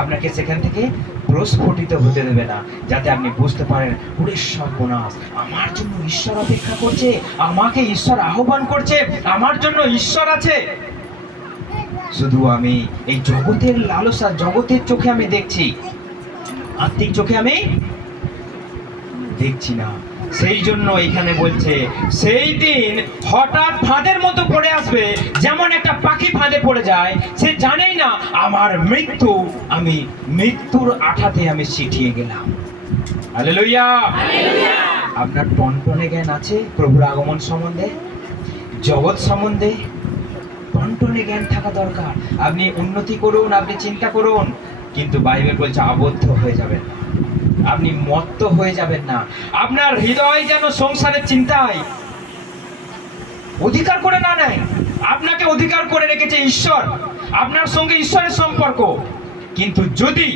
আপনাকে সেখান থেকে প্রস্ফুটিত হতে দেবে না, যাতে আপনি বুঝতে পারেন ওরে সর্বনাশ, আমার জন্য ঈশ্বর অপেক্ষা করছে, আমাকে ঈশ্বর আহ্বান করছে, আমার জন্য ঈশ্বর আছে। শুধু আমি এই জগতের লালসা, জগতের চোখে আমি দেখছি, আত্মিক চোখে আমি দেখছি না। সেই জন্য এখানে বলছে সেই দিন হঠাৎ ফাঁদের মতো পড়ে আসবে, যেমন একটা পাখি ফাঁদে পড়ে যায়, সে জানেই না আমার মৃত্যু, আমি মৃত্যুর আঠাতে আমি ছিটিয়ে গেলাম। হালেলুয়া। আপনার টনটনে জ্ঞান আছে প্রভুর আগমন সম্বন্ধে, জগৎ সম্বন্ধে টনটনে জ্ঞান থাকা দরকার। আপনি উন্নতি করুন, আপনি চিন্তা করুন, কিন্তু বাইবেল বলছে আবদ্ধ হয়ে যাবেন না, আপনি মত্ত হয়ে যাবেন না। আপনার হৃদয় যেন সংসারের চিন্তায় অধিকার করে না নেয়। আপনাকে অধিকার করে রেখেছে ঈশ্বর, আপনার সঙ্গে ঈশ্বরের সম্পর্ক। কিন্তু যদি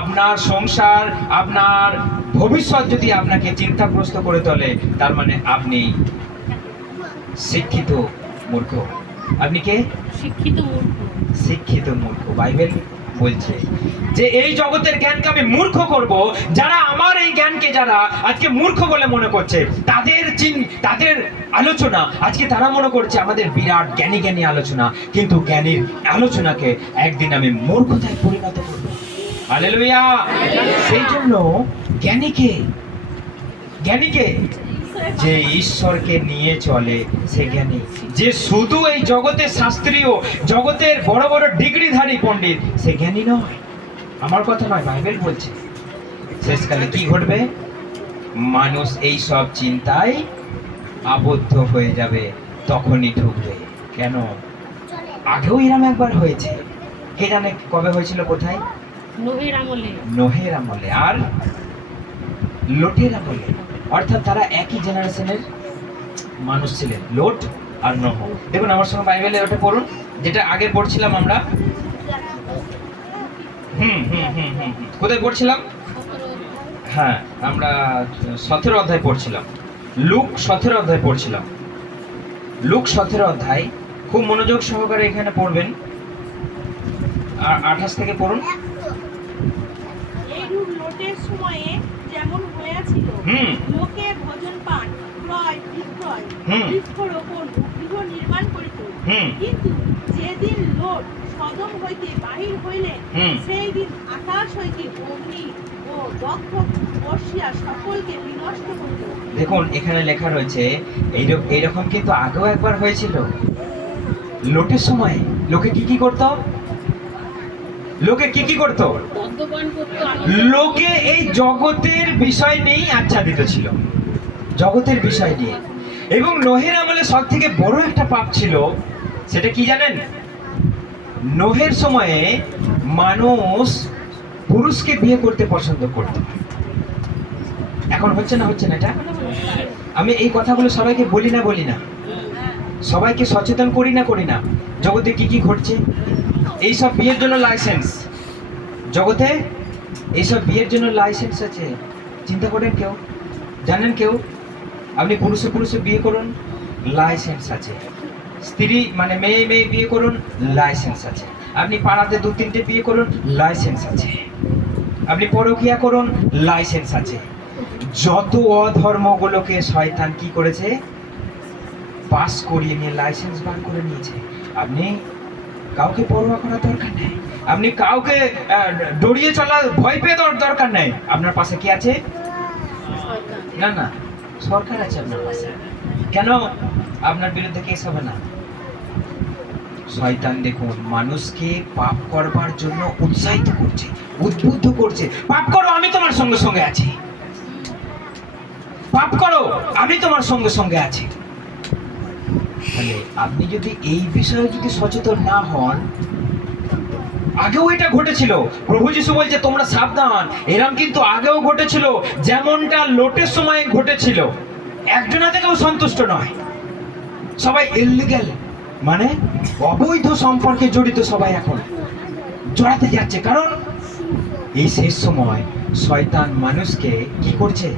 আপনার সংসার, আপনার ভবিষ্যৎ যদি আপনাকে চিন্তাগ্রস্ত করে তোলে, তার মানে আপনি শিক্ষিত মূর্খ। আপনি কে? শিক্ষিত মূর্খ। শিক্ষিত মূর্খ। বাইবেল বলছে যে এই জগতের জ্ঞানকে আমি মূর্খ করব। যারা আমার এই জ্ঞানকে যারা আজকে মূর্খ বলে মনে করছে, তাদের আলোচনা আজকে তারা মনে করছে আমাদের বিরাট জ্ঞানী জ্ঞানী আলোচনা, কিন্তু জ্ঞানীর আলোচনাকে একদিন আমি মূর্খতায় পরিণত করব। হালেলুয়া। সেই জন্য জ্ঞানীকে যে ঈশ্বরকে নিয়ে চলে সে জ্ঞানী। যে শুধু এই জগতের শাস্ত্রীয়, জগতের বড় বড় ডিগ্রিধারী পণ্ডিত, সে জ্ঞানী নয়। আমার কথা নয়, বাইবেল বলছে শেষকালে কি ঘটবে? মানুষ এই সব চিন্তায় আবদ্ধ হয়ে যাবে, তখনই ঢুকবে। কেন? আগেও এরম একবার হয়েছে, কে জানে কবে হয়েছিল, কোথায়? নোহের আমলে আর লোটের আমলে। অর্থাৎ তারা একই জেনারেশনের মানুষ ছিলেন, লোট আর নোহ। দেখুন আমার সঙ্গে বাইবেলে ওটা পড়ুন, যেটা আগে পড়ছিলাম আমরা। কোথায় পড়ছিলাম? হ্যাঁ, আমরা 17 অধ্যায় পড়ছিলাম, লুক 17 অধ্যায় পড়ছিলাম। লুক 17 অধ্যায় খুব মনোযোগ সহকারে এখানে পড়বেন, আর 28 থেকে পড়ুন। এইরূপ লোটের সময়ে যেমন হয়েছিল, লোকে ভোজন পান, ক্রয় বিক্রয়, বৃক্ষরোপণ, গৃহ নির্মাণ করিত। কিন্তু যেদিন লোট সদম হইতে বাহির হইলেন, সেই দিন আকাশ হইতে অগ্নি ও দক্ষ বর্ষিয়া সকলকে বিনষ্ট করিল। দেখুন এখানে লেখা রয়েছে এইরকম কিন্তু আগেও একবার হয়েছিল। লোটের সময় লোকে কি করতো? লোকে এই জগতের বিষয় নিয়েই আচ্ছাদিত ছিল, জগতের বিষয় নিয়ে। এবং নোহের আমলে সব থেকে বড় একটা পাপ ছিল, সেটা কি জানেন? নোহের সময়ে মানুষ পুরুষকে বিয়ে করতে পছন্দ করত। এখন হচ্ছে না এটা? আমি এই কথাগুলো সবাইকে বলি না, সবাইকে সচেতন করি না জগতে কি কি ঘটছে। এইসব বিয়ের জন্য লাইসেন্স, জগতে এইসব বিয়ের জন্য লাইসেন্স আছে। চিন্তা করেন কেউ? জানেন কেউ? আপনি পুরুষে পুরুষে বিয়ে করুন, লাইসেন্স আছে। স্ত্রী মানে মেয়ে মেয়ে বিয়ে করুন, লাইসেন্স আছে। আপনি পাড়াতে 2-3টে বিয়ে করুন, লাইসেন্স আছে। আপনি পরকীয়া করুন, লাইসেন্স আছে। যত অধর্মগুলোকে শয়তান কি করেছে, পাস করিয়ে নিয়ে লাইসেন্স বার করে নিয়েছে। আপনি কাউকে পরোয়া করার দরকার নেই, আপনি কাউকে ডরিয়ে চলা ভয় পেয়ে দরকার নেই। আপনার পাশে কি আছে? না না, সরকার আছে আপনার পাশে। কেন? আপনার বিরুদ্ধে কেস হবে না। শয়তান দেখুন মানুষকে পাপ করবার জন্য উৎসাহিত করছে, উদ্বুদ্ধ করছে। পাপ করো, আমি তোমার সঙ্গে সঙ্গে আছি। পাপ করো, আমি তোমার সঙ্গে সঙ্গে আছি। তাহলে আপনি যদি এই বিষয়ে যদি সচেতন না হন, আগেও এটা ঘটেছিল। প্রভু যিশু বলছে তোমরা সাবধান, এরকম কিন্তু আগেও ঘটেছিল। যেমনটা লোটের সময় ঘটেছিল। একজনা থেকেও সন্তুষ্ট নয়, সবাই ইললিগ্যাল মানে অবৈধ সম্পর্কে জড়িত সবাই এখন জড়াতে যাচ্ছে। কারণ এই শেষ সময় শয়তান মানুষকে কি করছে,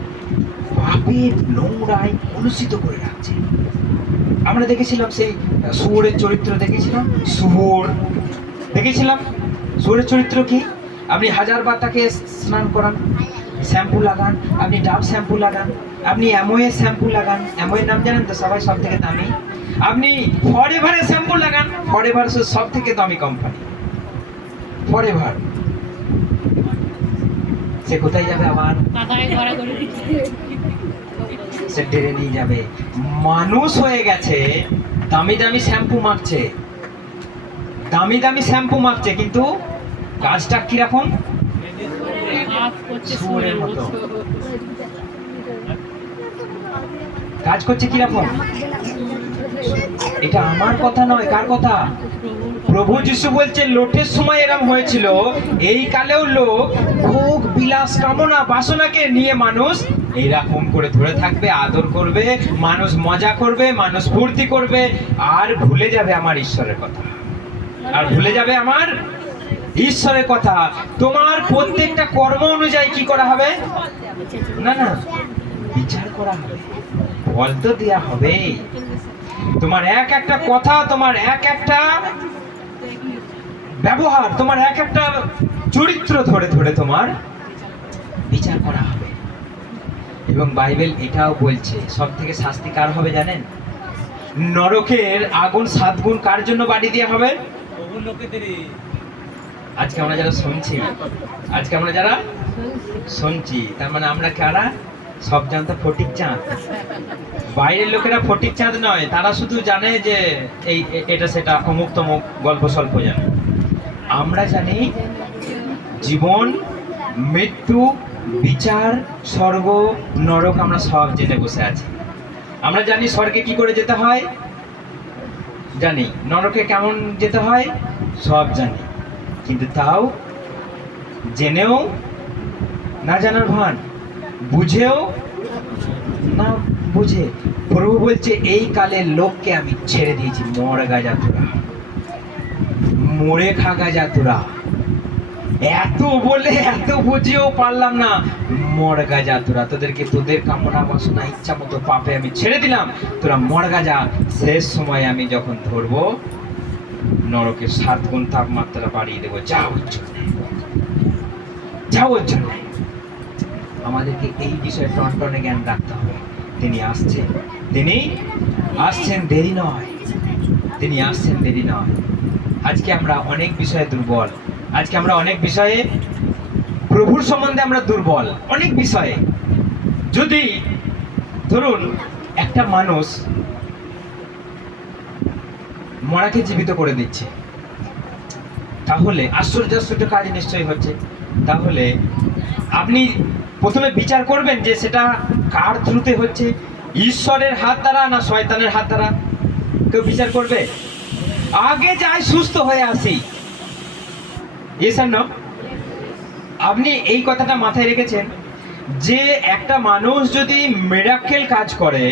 পাপের নোংরায় কলুষিত করে রাখছে। আমরা দেখেছিলাম সেই শুয়োরের চরিত্র, দেখেছিলাম শুয়োর, দেখেছিলাম শুয়োরের চরিত্র কি। আপনি 1000 বার তাকে স্নান করান, শ্যাম্পু লাগান, আপনি ডাব শ্যাম্পু লাগান, আপনি অ্যামোয়ের শ্যাম্পু লাগান। অ্যামোয়ের নাম জানেন তো সবাই, সব থেকে দামি। আপনি ফরএভারের শ্যাম্পু লাগান, ফরএভার সব থেকে দামি কোম্পানি ফরএভার। সে কোথায় যাবে আবার? সে টেনে নিয়ে যাবে। মানুষ হয়ে গেছে দামি দামি শ্যাম্পু মাখছে, দামি দামি শ্যাম্পু মাখছে, কিন্তু কাজটা কিরকম? শুয়োরের মতো কাজ করছে। কিরকম? এটা আমার কথা নয়, কার কথা? প্রভু যিশু বলছে লোটের সময় এরম হয়েছিল, এই কালেও লোক ভোগ বিলাস কামনা বাসনাকে নিয়ে মানুষ এইরকম করে ধরে থাকবে, আদর করবে, মানুষ মজা করবে, মানুষ ফুর্তি করবে, আর ভুলে যাবে আমার ঈশ্বরের কথা, আর ভুলে যাবে আমার ঈশ্বরের কথা। তোমার প্রত্যেকটা কর্ম অনুযায়ী কি করা হবে? না না, বিচার করা হবে, ফল তো দেয়া হবে। তোমার এক একটা কথা, তোমার এক একটা ব্যবহার, তোমার এক একটা চরিত্র ধরে ধরে তোমার বিচার করা হবে। এবং বাইবেল এটাও বলছে সব থেকে শাস্তি কার হবে জানেন? নরকের আগুন 7 গুণ কার জন্য বাড়ি দেওয়া হবে? আজকে আমরা যারা শুনছি, আজকে আমরা যারা শুনছি, তার মানে আমরা কারা? সব জানতো ফটিক চাঁদ। বাইরের লোকেরা ফটিক চাঁদ নয়, তারা শুধু জানে যে এই এটা সেটা অমুক তমুক গল্প স্বল্প জানে। আমরা জানি জীবন, মৃত্যু, বিচার, স্বর্গ, নরক, আমরা সব জেনে বসে আছি। আমরা জানি স্বর্গে কি করে যেতে হয়, জানি নরকে কেমন যেতে হয়, সব জানি। কিন্তু তাও জেনেও না জানার ভান, বুঝেও না বুঝে প্রভু বলছে এই কালের লোককে আমি ছেড়ে দিয়েছি। মর গাজা তোরা, মরে খা গাজা তোরা। এত বলে এত বুঝেও পারলাম না, মর গাজা তোরা। তোদেরকে তোদের কামনা বাসনা ইচ্ছা মতো পাপে আমি ছেড়ে দিলাম, তোরা মর গাজা। শেষ সময় আমি যখন ধরবো, নরকের 7 গুণ তাপমাত্রা বাড়িয়ে দেবো। যাও যাও। আমাদেরকে এই বিষয়ে টনটনে জ্ঞান রাখতে হবে। তিনি আসছেন, তিনি আসছেন, দেরি নয়, তিনি আসছেন, দেরি নয়। আজকে আমরা অনেক বিষয়ে দুর্বল, আজকে আমরা অনেক বিষয়ে প্রভুর সম্বন্ধে আমরা দুর্বল, অনেক বিষয়ে। যদি ধরুন একটা মানুষ মরাকে জীবিত করে দিচ্ছে, তাহলে আশ্চর্য কাজ নিশ্চয়ই হচ্ছে। তাহলে আপনি প্রথমে বিচার করবেন যে সেটা কার থ্রুতে হচ্ছে, ঈশ্বরের হাত দ্বারা না শয়তানের হাত দ্বারা? কেউ বিচার করবে? আগে যাই সুস্থ হয়ে আসি। আপনি এই কথাটা মাথায় রেখেছেন যে একটা মানুষ যদি মিরাকেল কাজ করে,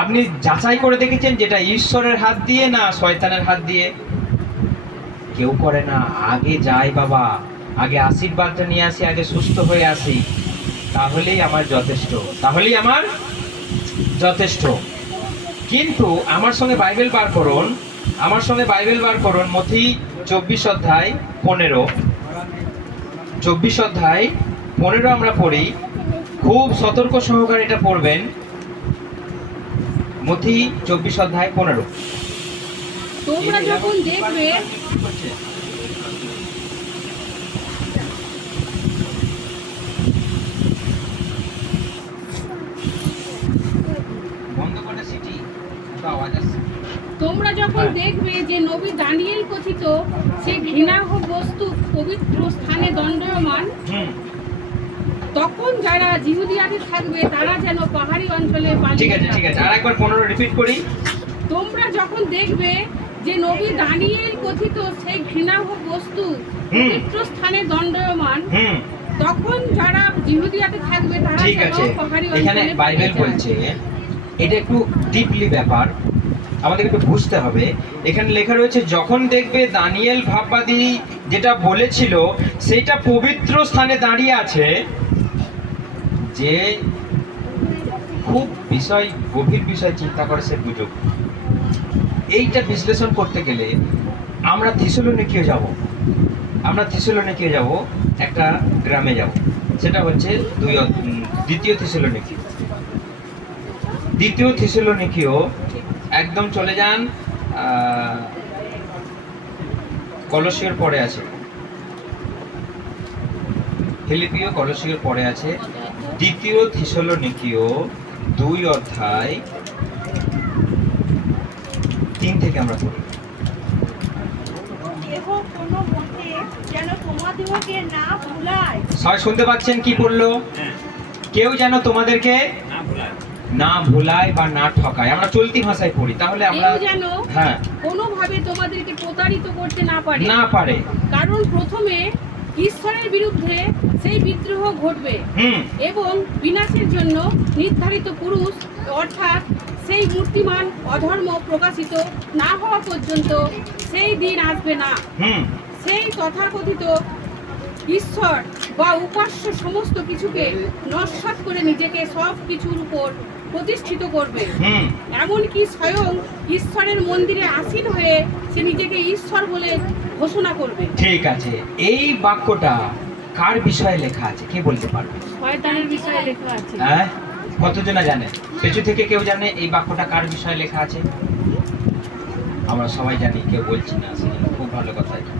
আপনি যাচাই করে দেখেছেন যেটা ঈশ্বরের হাত দিয়ে না শয়তানের হাত দিয়ে? কেউ করে না। আগে যাই বাবা, আগে আশীর্বাদটা নিয়ে আসি, আগে সুস্থ হয়ে আসি, তাহলেই আমার যথেষ্ট, তাহলেই আমার যথেষ্ট। কিন্তু আমার সঙ্গে বাইবেল বার করুন, আমার সঙ্গে বাইবেল বার করুন, মথি 24 অধ্যায় 15। 24 অধ্যায় 15 আমরা পড়ি, খুব সতর্ক সহকারে এটা পড়বেন। মথি 24 অধ্যায় 15। তোমরা যখন দেখবে বন্ধ করে সিটি, আওয়াজ আসছে। তোমরা যখন দেখবে যে নবী দানিয়েল কথিত সে ঘৃণার্হ বস্তু পবিত্র স্থানে দণ্ডায়মান, হুম, তখন যারা জিহুদিয়াতে থাকবে তারা যেন পাহাড়ি অঞ্চলে ঠিক পালিয়ে আছে, ঠিক যায়। আছে, আরেকবার 15 রিপিট করি। তোমরা যখন দেখবে যে নবী দানিয়েল কথিত সেই ঘৃণার্হ বস্তু হুম। পবিত্র স্থানে দণ্ডায়মান, হুম, তখন যারা জিহুদিয়াতে থাকবে তারা ঠিক যেন আছে। পাহাড়ি এখানে অঞ্চলে বাইবেল পালিয়ে বলছে, যায়। এটা একটু ডিপলি ব্যাপার, আমাদের একটু বুঝতে হবে। এখানে লেখা রয়েছে যখন দেখবে দানিয়েল ভাববাদী যেটা বলেছিল সেটা পবিত্র স্থানে দাঁড়িয়ে আছে, যে খুব বিষয়, গভীর বিষয় চিন্তা করে সে বুঝুক। এইটা বিশ্লেষণ করতে গেলে আমরা থিসলনিকিও যাব, আমরা থিসলনিকিও যাব, একটা গ্রামে যাব, সেটা হচ্ছে দ্বিতীয় থিসলনিকি। দ্বিতীয় থিসলনিকিও একদম চলে যান, কলসিওর পরে আছে, ফিলিপিও কলসিওর পরে আছে। দ্বিতীয় থিসলনিকিও 2 অধ্যায় 3 থেকে আমরা পড়ি। দেহ কোনো মতে যেন তোমাদিগকে না ভুলায়। সবাই শুনতে পাচ্ছেন কি বললো? কেউ যেন তোমাদেরকে না ভুলায় বা না ঠকায়। আমরা চলতি ভাষায় পড়ি, তাহলে আমরা কেউ যেন হ্যাঁ কোনোভাবে তোমাদেরকে প্রতারিত করতে না পারে, না পারে। কারণ প্রথমে ঈশ্বরের বিরুদ্ধে সেই বিদ্রোহ ঘটবে হুম, এবং বিনাশের জন্য নির্ধারিত পুরুষ অর্থাৎ সেই মূর্তিমান অধর্ম প্রকাশিত না হওয়া পর্যন্ত সেই দিন আসবে না। হুম, সেই তথাকথিত ঈশ্বর বা উপাস্য সমস্ত কিছুকে নস্যাৎ করে নিজেকে সব কিছুর উপর প্রতিষ্ঠিত করবে, হুম, এমনকি স্বয়ং ঈশ্বরের মন্দিরে আসীন হয়ে সে নিজেকে ঈশ্বর বলে ঘোষণা করবে। ঠিক আছে। এই বাক্যটা কার বিষয়ে লেখা আছে কে বলতে পারবে? শয়তানের বিষয়ে লেখা আছে। হ্যাঁ, কতজনা জানে? পেছু থেকে কেউ জানে এই বাক্যটা কার বিষয়ে লেখা আছে? আমরা সবাই জানি, কেউ বলছি না, সেজন্য খুব ভালো কথা। এটা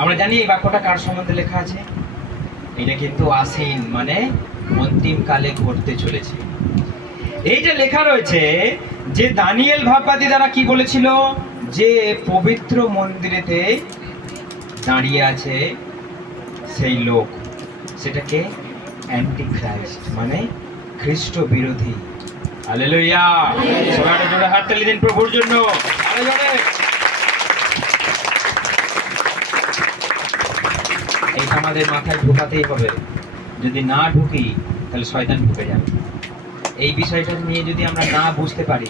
আমরা জানি এই বাক্যটা কার সম্বন্ধে লেখা আছে। এটা কিন্তু আসীন মানে অন্তিম কালে ঘটতে চলেছে। এইটা লেখা রয়েছে যে দানিয়েল ভাববাদী দ্বারা কি বলেছিল, যে পবিত্র মন্দিরেতে দাঁড়িয়ে আছে সেই লোক, সেটাকে অ্যান্টিক্রাইস্ট মানে খ্রিস্ট বিরোধী। হালেলুয়া! সবাই একটা জোরে হাততালি দিন প্রভুর জন্য। আরো জোরে। এইটা আমাদের মাথায় ঢোকাতেই হবে। যদি না ঢুকি তাহলে শয়তান ঢুকে যাবে। এই বিষয়টা নিয়ে যদি আমরা না বুঝতে পারি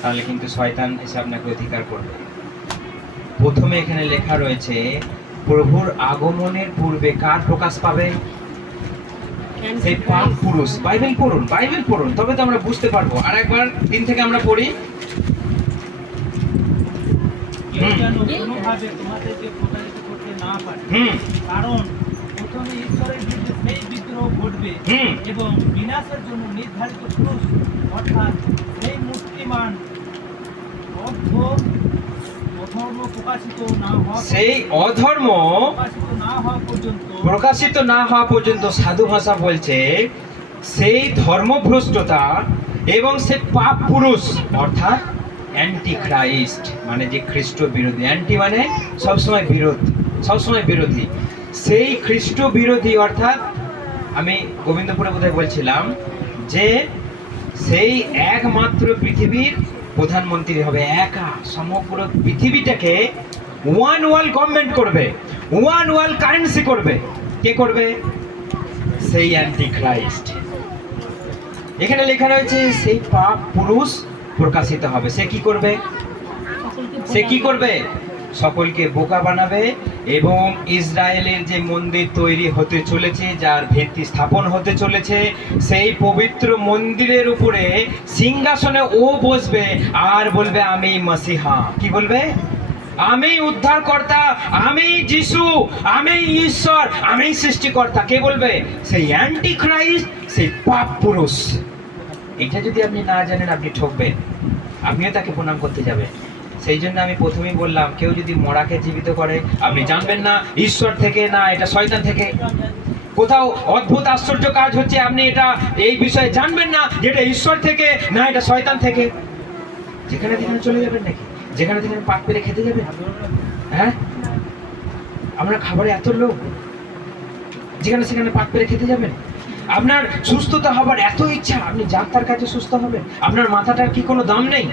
তাহলে কিন্তু শয়তান এসে আপনাকে অধিকার করবে। প্রথমে এখানে লেখা রয়েছে প্রভুর আগমনের পূর্বে কার প্রকাশ পাবে? সেই পাপ পুরুষ। বাইবেল পড়ুন, বাইবেল পড়ুন, তবে তো আমরা বুঝতে পারবো। আর একবার 3 থেকে আমরা পড়ি। কেউ যেন কোনোভাবে তোমাদেরকে প্রতারিত করতে না পারে, কারণ প্রথমে ঈশ্বরের বিরুদ্ধে সেই বিদ্রোহ ঘটবে এবং বিনাশের জন্য নির্ধারিত পুরুষ অর্থাৎ সেই মূর্তিমান অধর্ম প্রকাশিত না হওয়া সেই অধর্ম প্রকাশিত না হওয়া পর্যন্ত সাধু ভাষা বলছে সেই ধর্মভ্রষ্টতা এবং সে পাপ পুরুষ অর্থাৎ অ্যান্টি ক্রাইস্ট মানে যে খ্রিস্ট বিরোধী। অ্যান্টি মানে সবসময় বিরোধ, সবসময় বিরোধী। সেই খ্রিস্ট বিরোধী অর্থাৎ আমি গোবিন্দপুরে বোধহয় বলছিলাম যে সেই একমাত্র পৃথিবীর প্রধানমন্ত্রী হবে, একা সমগ্র পৃথিবীটাকে ওয়ান ওয়ার্ল্ড গভর্নমেন্ট করবে, ওয়ান ওয়ার্ল্ড কারেন্সি করবে। কে করবে? সেই অ্যান্টি ক্রাইস্ট। এখানে লেখা রয়েছে সেই পাপ পুরুষ প্রকাশিত হবে। সে কি করবে? সে কি করবে? সকলকে বোকা বানাবে এবং ইসরায়েলের যে মন্দির তৈরি হতে চলেছে, যার ভিত্তি স্থাপন হতে চলেছে, সেই পবিত্র মন্দিরের উপরে সিংহাসনে ও বসবে আর বলবে আমি মসিহা। কি বলবে? আমি উদ্ধারকর্তা, আমি যিশু, আমি ঈশ্বর, আমি সৃষ্টিকর্তা। কে বলবে? সেই অ্যান্টি ক্রাইস্ট, সেই পাপ পুরুষ। এটা যদি আপনি না জানেন আপনি ঠকবেন, আপনিও তাকে প্রণাম করতে যাবেন। সেই জন্য আমি প্রথমেই বললাম, কেউ যদি মরাকে জীবিত করে আপনি জানবেন না ঈশ্বর থেকে না এটা শয়তান থেকে। কোথাও অদ্ভুত আশ্চর্য কাজ হচ্ছে, আপনি এটা এই বিষয়ে জানবেন না যে এটা ঈশ্বর থেকে না এটা শয়তান থেকে। যেখানে যেখানে চলে যাবেন নাকি? যেখানে যেখানে পাক পেরে খেতে যাবেন? হ্যাঁ, আমরা খাবারে এত লোক, যেখানে সেখানে পাক পেরে খেতে যাবেন? আপনার সুস্থতা হবার এত ইচ্ছা, আপনি ডাক্তার কাছে সুস্থ হবেন? আপনার মাথাটার কি কোনো দাম নেই?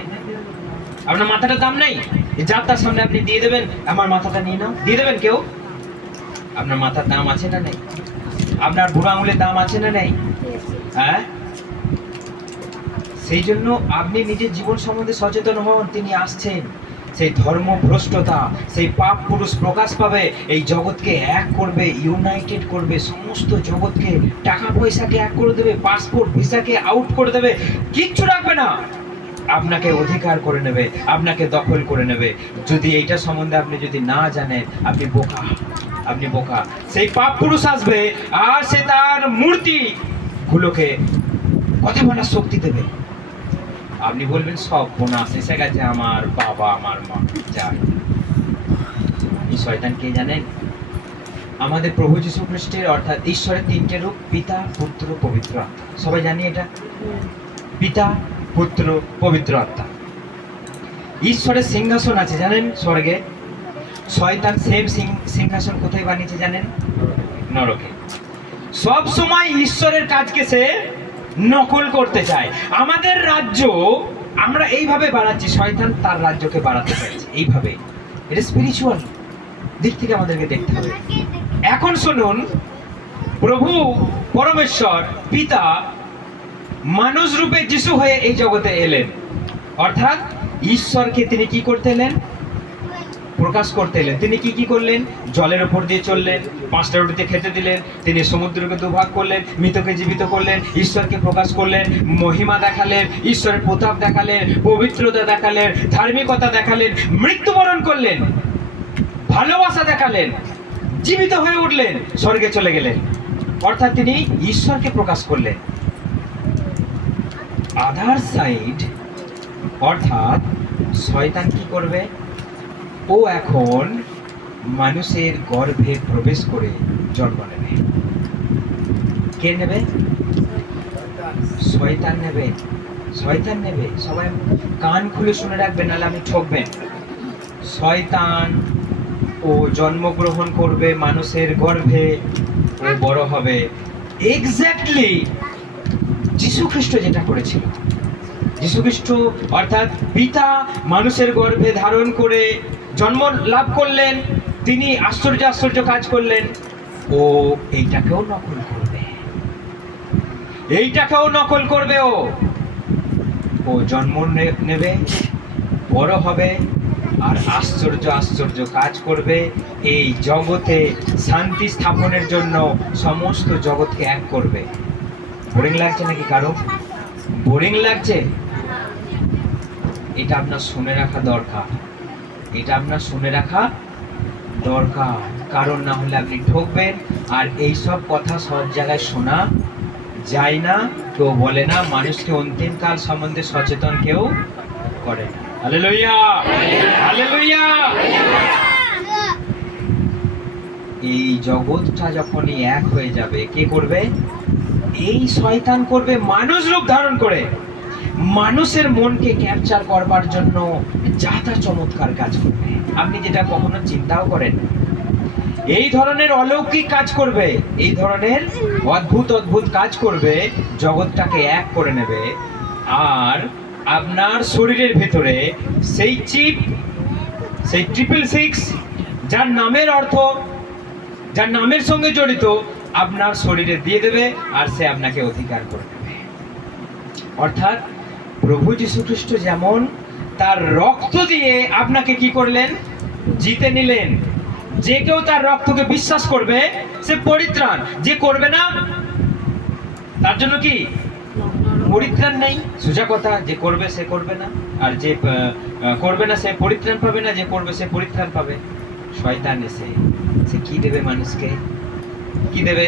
আপনার মাথাটার দাম নেই? যার তার সামনে আপনি দিয়ে দেবেন আমার মাথাটা নিয়ে নাও, দিয়ে দেবেন কেউ? আপনার মাথার দাম আছে না নেই? আপনার বুড়ো আঙুলের দাম আছে না নেই? হ্যাঁ, সেই জন্য আপনি নিজের জীবন সম্বন্ধে সচেতন হন। তিনি আসছেন, সেই ধর্মভ্রষ্টতা, সেই পাপ পুরুষ প্রকাশ পাবে, এই জগৎকে এক করবে, ইউনাইটেড করবে, সমস্ত জগৎকে, টাকা পয়সাকে এক করে দেবে, পাসপোর্ট ভিসাকে আউট করে দেবে, কিচ্ছু রাখবে না, আপনাকে অধিকার করে নেবে, আপনাকে দখল করে নেবে। যদি এইটা সম্বন্ধে আপনি যদি না জানেন আপনি বোকা, আপনি বোকা। সেই পাপ পুরুষ আসবে আর সে তার মূর্তি গুলোকে কথা বলার শক্তি দেবে। আপনি বলবেন সব বোনাস এসে গেছে, আমার বাবা আমার মা যায়। এই শয়তান কে জানেন? আমাদের প্রভু যীশু খ্রিস্টের অর্থাৎ ঈশ্বরের তিনটে রূপ, পিতা, পুত্র, পবিত্র আত্মা। সবাই জানি এটা? পিতা, পুত্র, পবিত্র আত্মা। ঈশ্বরের সিংহাসন আছে জানেন স্বর্গে। শয়তান সেম সিংহাসন কোথায় বানিয়েছে জানেন? নরকে। সব সময় ঈশ্বরের কাজকে সে নকল করতে চায়। আমাদের রাজ্য আমরা এইভাবে বাড়াচ্ছি, শয়তান তার রাজ্যকে বাড়াতে চাইছে এইভাবে। এটা স্পিরিচুয়াল দিক থেকে আমাদেরকে দেখতে হবে। এখন শুনুন, প্রভু পরমেশ্বর পিতা মানুষ রূপে যিশু হয়ে এই জগতে এলেন, অর্থাৎ ঈশ্বরকে তিনি কি করতে এলেন? প্রকাশ করতে এলেন। তিনি কি কি করলেন? জলের উপর দিয়ে চললেন, 5টা রুটিতে খেতে দিলেন, তিনি সমুদ্রকে দুভাগ করলেন, মৃতকে জীবিত করলেন, ঈশ্বরকে প্রকাশ করলেন, মহিমা দেখালেন, ঈশ্বরের প্রতাপ দেখালেন, পবিত্রতা দেখালেন, ধার্মিকতা দেখালেন, মৃত্যুবরণ করলেন, ভালোবাসা দেখালেন, জীবিত হয়ে উঠলেন, স্বর্গে চলে গেলেন। অর্থাৎ তিনি ঈশ্বরকে প্রকাশ করলেন। আদার সাইড অর্থাৎ শয়তান কি করবে? ও এখন মানুষের গর্ভে প্রবেশ করে জন্ম নেবে। কে নেবে? শয়তান নেবে। শয়তান নেবে। সবাই কান খুলে শুনে রাখবেন, নাহলে আপনি ঠকবেন। শয়তান ও জন্মগ্রহণ করবে মানুষের গর্ভে, ও বড় হবে এক্স্যাক্টলি যীশু খ্রিস্ট যেটা করেছিল। যীশু খ্রিস্ট অর্থাৎ পিতা মানুষের গর্ভে ধারণ করে জন্ম লাভ করলেন, তিনি আশ্চর্য আশ্চর্য কাজ করলেন। ও এইটাকেও নকল করবে, এইটাকেও নকল করবে। ও জন্ম নেবে, বড় হবে আর আশ্চর্য আশ্চর্য কাজ করবে। এই জগতে শান্তি স্থাপনের জন্য সমস্ত জগৎকে এক করবে। বোরিং লাগছে নাকি কারো? বোরিং লাগছে? এটা আপনার শুনে রাখা দরকার, এটা আপনার শুনে রাখা দরকার। কারণ না হলে আপনি ঠকবেন। আর এই সব কথা সব জায়গায় শোনা যায় না, কেউ বলে না, মানুষকে অন্তিম কাল সম্বন্ধে সচেতন কেউ করে না। Hallelujah, hallelujah. এই জগৎটা যখনই এক হয়ে যাবে, কে করবে? এই শয়তান করবে, মানুষ রূপ ধারণ করে মানুষের মনকে ক্যাপচার করবার জন্য যা তা চমৎকার কাজ করবে, আপনি যেটা কখনো চিন্তাও করেন। এই ধরনের অলৌকিক কাজ করবে, এই ধরনের অদ্ভুত অদ্ভুত কাজ করবে, জগৎটাকে এক করে নেবে। আর আপনার শরীরের ভেতরে সেই চিপ, সেই 666 যার নামের অর্থ, যার নামের সঙ্গে জড়িত, আপনার শরীরে দিয়ে দেবে আর সে আপনাকে অধিকার করে নেবে। অর্থাৎ প্রভু যীশু খ্রিস্ট যেমন তার রক্ত দিয়ে আপনাকে কি করলেন, জিতে নিলেন। যে কেউ তার রক্তকে বিশ্বাস করবে সে পরিত্রাণ, যে করবে না তার জন্য কি পরিত্রাণ নেই। সোজা কথা, যে করবে সে করবে না, আর যে করবে না সে পরিত্রাণ পাবে না, যে করবে সে পরিত্রাণ পাবে। শয়তান এসে সে কি দেবে মানুষকে, কি দেবে,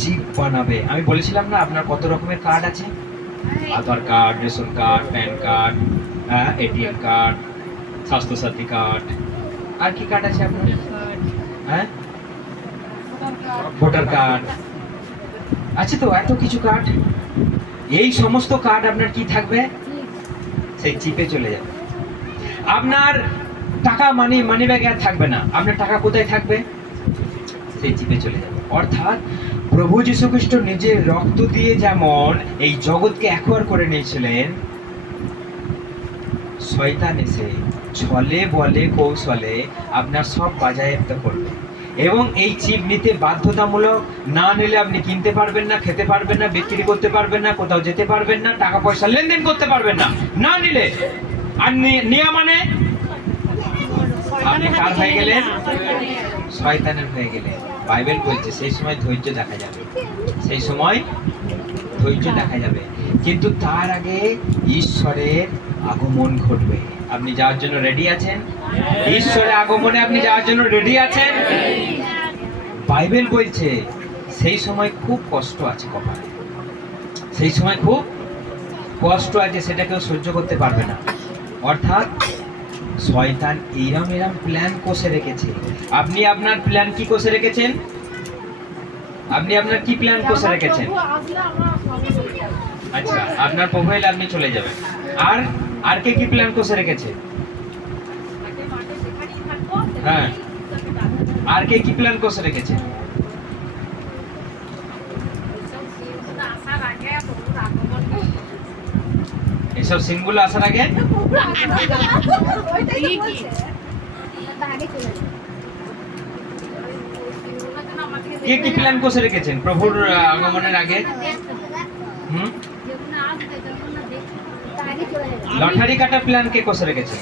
চিপ বানাবে। আমি বলেছিলাম না আপনার কত রকমের কার্ড আছে, Aadhaar card, ration card, PAN card, ATM card, Swasthyasathi card, আর কি কার্ড আছে আপনার, হ্যাঁ ভোটার কার্ড আছে তো, এত কিছু কার্ড। এই সমস্ত কার্ড আপনার কি থাকবে, সেই চিপে চলে যাবে। আপনার টাকা মানি ব্যাগে আর থাকবে না, আপনার টাকা কোথায় থাকবে, সেই চিপে চলে যাবে। অর্থাৎ প্রভু যীশু খ্রিস্ট নিজের রক্ত দিয়ে যেমন এই জগৎকে একবার করে নিয়েছিলেন, শয়তান এসে ছলে বলে কৌশলে আপনার সব বাজায়াপ্ত করবে। এবং এই চিপ নিতে বাধ্যতামূলক, না নিলে আপনি কিনতে পারবেন না, খেতে পারবেন না, বিক্রি করতে পারবেন না, কোথাও যেতে পারবেন না, টাকা পয়সা লেনদেন করতে পারবেন না, না নিলে। আর নেওয়া মানে আপনি কার হয়ে গেলেন, শয়তানের হয়ে গেলেন। বাইবেল বলছে সেই সময় ধৈর্য দেখা যাবে, সেই সময় ধৈর্য দেখা যাবে, কিন্তু তার আগে ঈশ্বরের আগমন ঘটবে। আপনি যাওয়ার জন্য রেডি আছেন? ঈশ্বরের আগমনে আপনি যাওয়ার জন্য রেডি আছেন? বাইবেল বলছে সেই সময় খুব কষ্ট আছে কপালে, সেই সময় খুব কষ্ট আছে, সেটা কেউ সহ্য করতে পারবে না। অর্থাৎ শয়তান এরম প্ল্যান কষে রেখেছে। আপনি আপনার প্ল্যান কি কষে রেখেছেন? আপনি আপনার কি প্ল্যান কষে রেখেছেন? আচ্ছা, আপনার প্রভু এলে আপনি চলে যাবেন। আর কে কি প্ল্যান কষে রেখেছে? হ্যাঁ, আর কে কি প্ল্যান কষে রেখেছে? এসব সিনগুলো আসার আগে কে কি প্ল্যান কষে রেখেছেন প্রভুর আগমনের আগে? লটারি কাটার প্ল্যান কে কষে রেখেছে?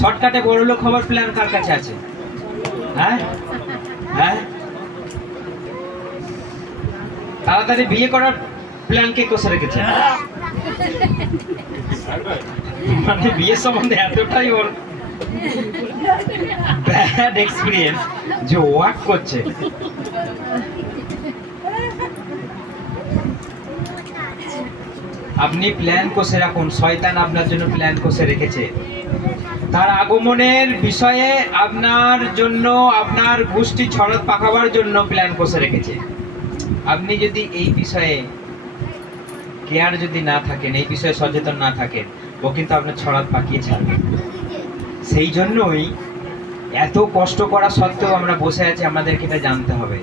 শর্টকাটে বড়লোক হওয়ার প্ল্যান কার কাছে আছে? হ্যাঁ হ্যাঁ, তাড়াতাড়ি বিয়ে করার প্ল্যান কে কষে রেখেছে? মানে বিয়ে সম্বন্ধে এতটাই ওর ব্যাড এক্সপিরিয়েন্স যে ওয়াক করছে। আপনি প্ল্যান কষে রাখুন, শয়তান আপনার জন্য প্ল্যান কষে রেখেছে। তার আগমনের বিষয়ে আপনার জন্য, আপনার গোষ্ঠী ছড়াত পাকাবার জন্য প্ল্যান কষে রেখেছে। আপনি যদি এই বিষয়ে কেয়ার যদি না থাকেন, এই বিষয়ে সচেতন না থাকেন, ও কিন্তু আপনার ছড়াত পাকিয়ে ছাড়বে। সেই জন্যই এত কষ্ট করা সত্ত্বেও আমরা বসে আছি, আমাদেরকে এটা জানতে হবে।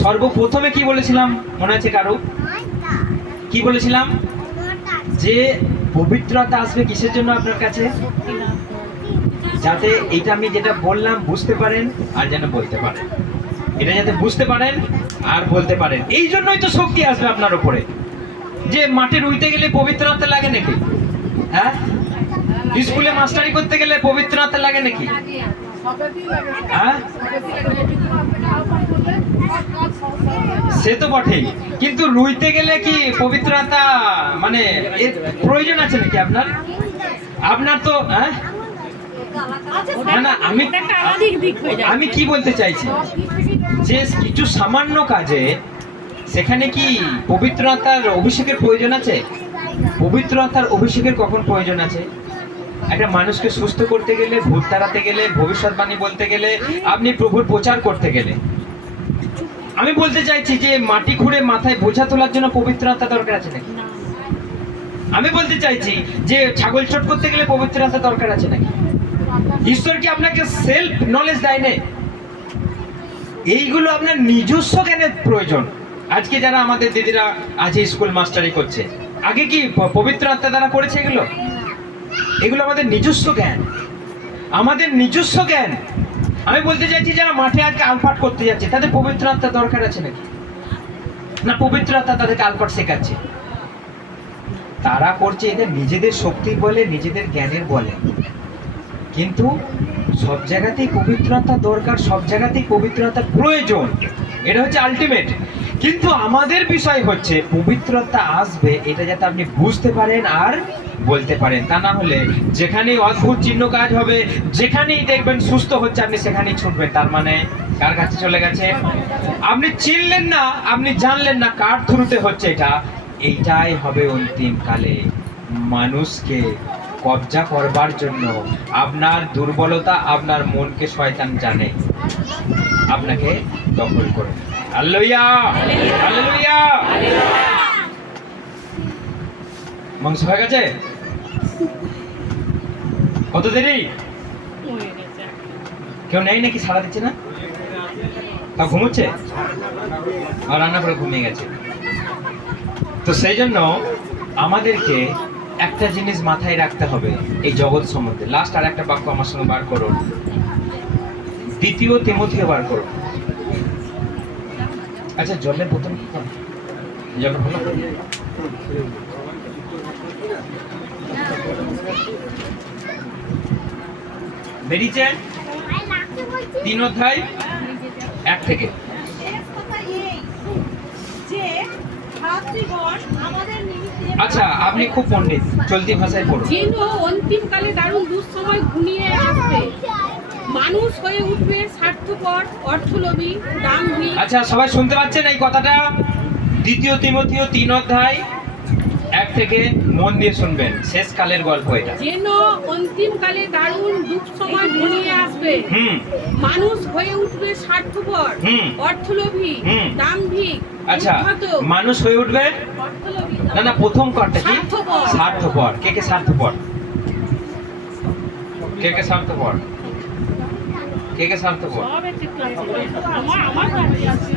সর্বপ্রথমে কি বলেছিলাম মনে আছে কারো? কি বলেছিলাম? যে পবিত্রতা আসবে কিসের জন্য আপনার কাছে? যাতে এটা আমি যেটা বললাম বুঝতে পারেন আর যেন বলতে পারেন, এটা যাতে বুঝতে পারেন আর বলতে পারেন। এই জন্যই তো শক্তি আসবে আপনার উপরে। যে মাঠে রুইতে গেলে পবিত্র আত্মা লাগে নাকি? হ্যাঁ, স্কুলে মাস্টারি করতে গেলে পবিত্র আত্মা লাগে নাকি? হ্যাঁ, সে তো বটেই, কিন্তু রুইতে গেলে কি পবিত্র আত্মা মানে এর প্রয়োজন আছে নাকি আপনার? আপনার তো হ্যাঁ না না, আমি কি বলতে চাইছি যে কিছু সামান্য কাজে সেখানে কি পবিত্র আত্মার অভিষেকের প্রয়োজন আছে? পবিত্র আত্মার অভিষেকের কখন প্রয়োজন আছে? একটা মানুষকে সুস্থ করতে গেলে, ভূত তাড়াতে গেলে, ভবিষ্যৎবাণী বলতে গেলে, আপনি প্রভুর প্রচার করতে গেলে। আমি বলতে চাইছি যে মাটি খুঁড়ে মাথায় বোঝা তোলার জন্য পবিত্র আত্মা দরকার আছে নাকি? আমি বলতে চাইছি যে ছাগল চট করতে গেলে পবিত্র আত্মা দরকার আছে নাকি? ঈশ্বর কি আপনাকে সেলফ নলেজ দেয় না? এইগুলো আপনার নিজস্ব জ্ঞানের প্রয়োজন। আজকে যারা আমাদের দিদিরা আজ স্কুল মাস্টারি করছে, আগে কি পবিত্র আত্মা দ্বারা করেছে এগুলো? এগুলো আমাদের নিজস্ব জ্ঞান, আমাদের নিজস্ব জ্ঞান। আমি বলতে চাইছি যারা মাঠে আজকে আলপাট করতে যাচ্ছে, তাদের পবিত্র আত্মা দরকার আছে নাকি? না পবিত্র আত্মা তাদেরকে আলপাট শেখাচ্ছে? তারা করছে এদের নিজেদের শক্তির বলে, নিজেদের জ্ঞানের বলে। কিন্তু সব জায়গাতেই পবিত্রতা দরকার, সব জায়গাতেই পবিত্রতা প্রয়োজন, এটা হচ্ছে আলটিমেট। কিন্তু আমাদের বিষয় হচ্ছে পবিত্রতা আসবে এটা যাতে আপনি বুঝতে পারেন আর বলতে পারেন। তা না হলে যেখানেই অদ্ভুত চিহ্ন কাজ হবে, যেখানেই দেখবেন সুস্থ হচ্ছে, আপনি সেখানেই ছুটবেন। তার মানে কার কাছে চলে গেছে? আপনি চিনলেন না, আপনি জানলেন না কার থ্রুতে হচ্ছে এটা। এইটাই হবে অন্তিম কালে মানুষকে কবজা করবার জন্য। আপনার দুর্বলতা, আপনার মনকে শয়তান জানে, আপনাকে দখল করে। Hallelujah, hallelujah. মাংস হয়ে গেছে? কত দেরি? হয়ে গেছে। কেউ নেই নাকি? সাড়া দিচ্ছে না? তা ঘুমোচ্ছে আর রান্না করে ঘুমিয়ে গেছে। তো সেই জন্য আমাদেরকে একটা জিনিস মাথায় রাখতে হবে এই জগৎ সম্বন্ধে। লাস্ট আর একটা বাক্য আমার সঙ্গে বার করুন, 2 তিমথিও বার করুন। আচ্ছা, জলের বোতল কি করেন? জল হলো? বেরিয়েছে 3 অধ্যায় 1 থেকে। শেষ কথা এই যে ভ্রাতৃগণ আমাদের নিমিত্তে আচ্ছা, আপনি খুব পণ্ডিত, চলতি ভাষায় পড়ুন। যেন অন্তিমকালে দারুণ দুঃসময় ঘনিয়ে আসবে, মানুষ হয়ে উঠবে স্বার্থপর, অর্থলোভী, দাম্ভিক। আচ্ছা, সবাই শুনতে পাচ্ছেন এই কথাটা? 2 তিমথিও 3 অধ্যায় 1 থেকে মন দিয়ে শুনবেন, শেষ কালের গল্প এটা। যেন অন্তিমকালে দারুণ দুঃসময় ঘনিয়ে আসবে, হুম। মানুষ হয়ে উঠবে স্বার্থপর, হুম। অর্থলোভী, হুম। দাম্ভিক, আচ্ছা, উদ্ধত, মানুষ হয়ে উঠবে। অর্থলোভী, না না, প্রথম করটা কি? স্বার্থপর। স্বার্থপর। কে কে স্বার্থপর? কে কে স্বার্থপর? কে কে স্বার্থপর? সব একটু একটু আছে। আমার বাড়ি আছে।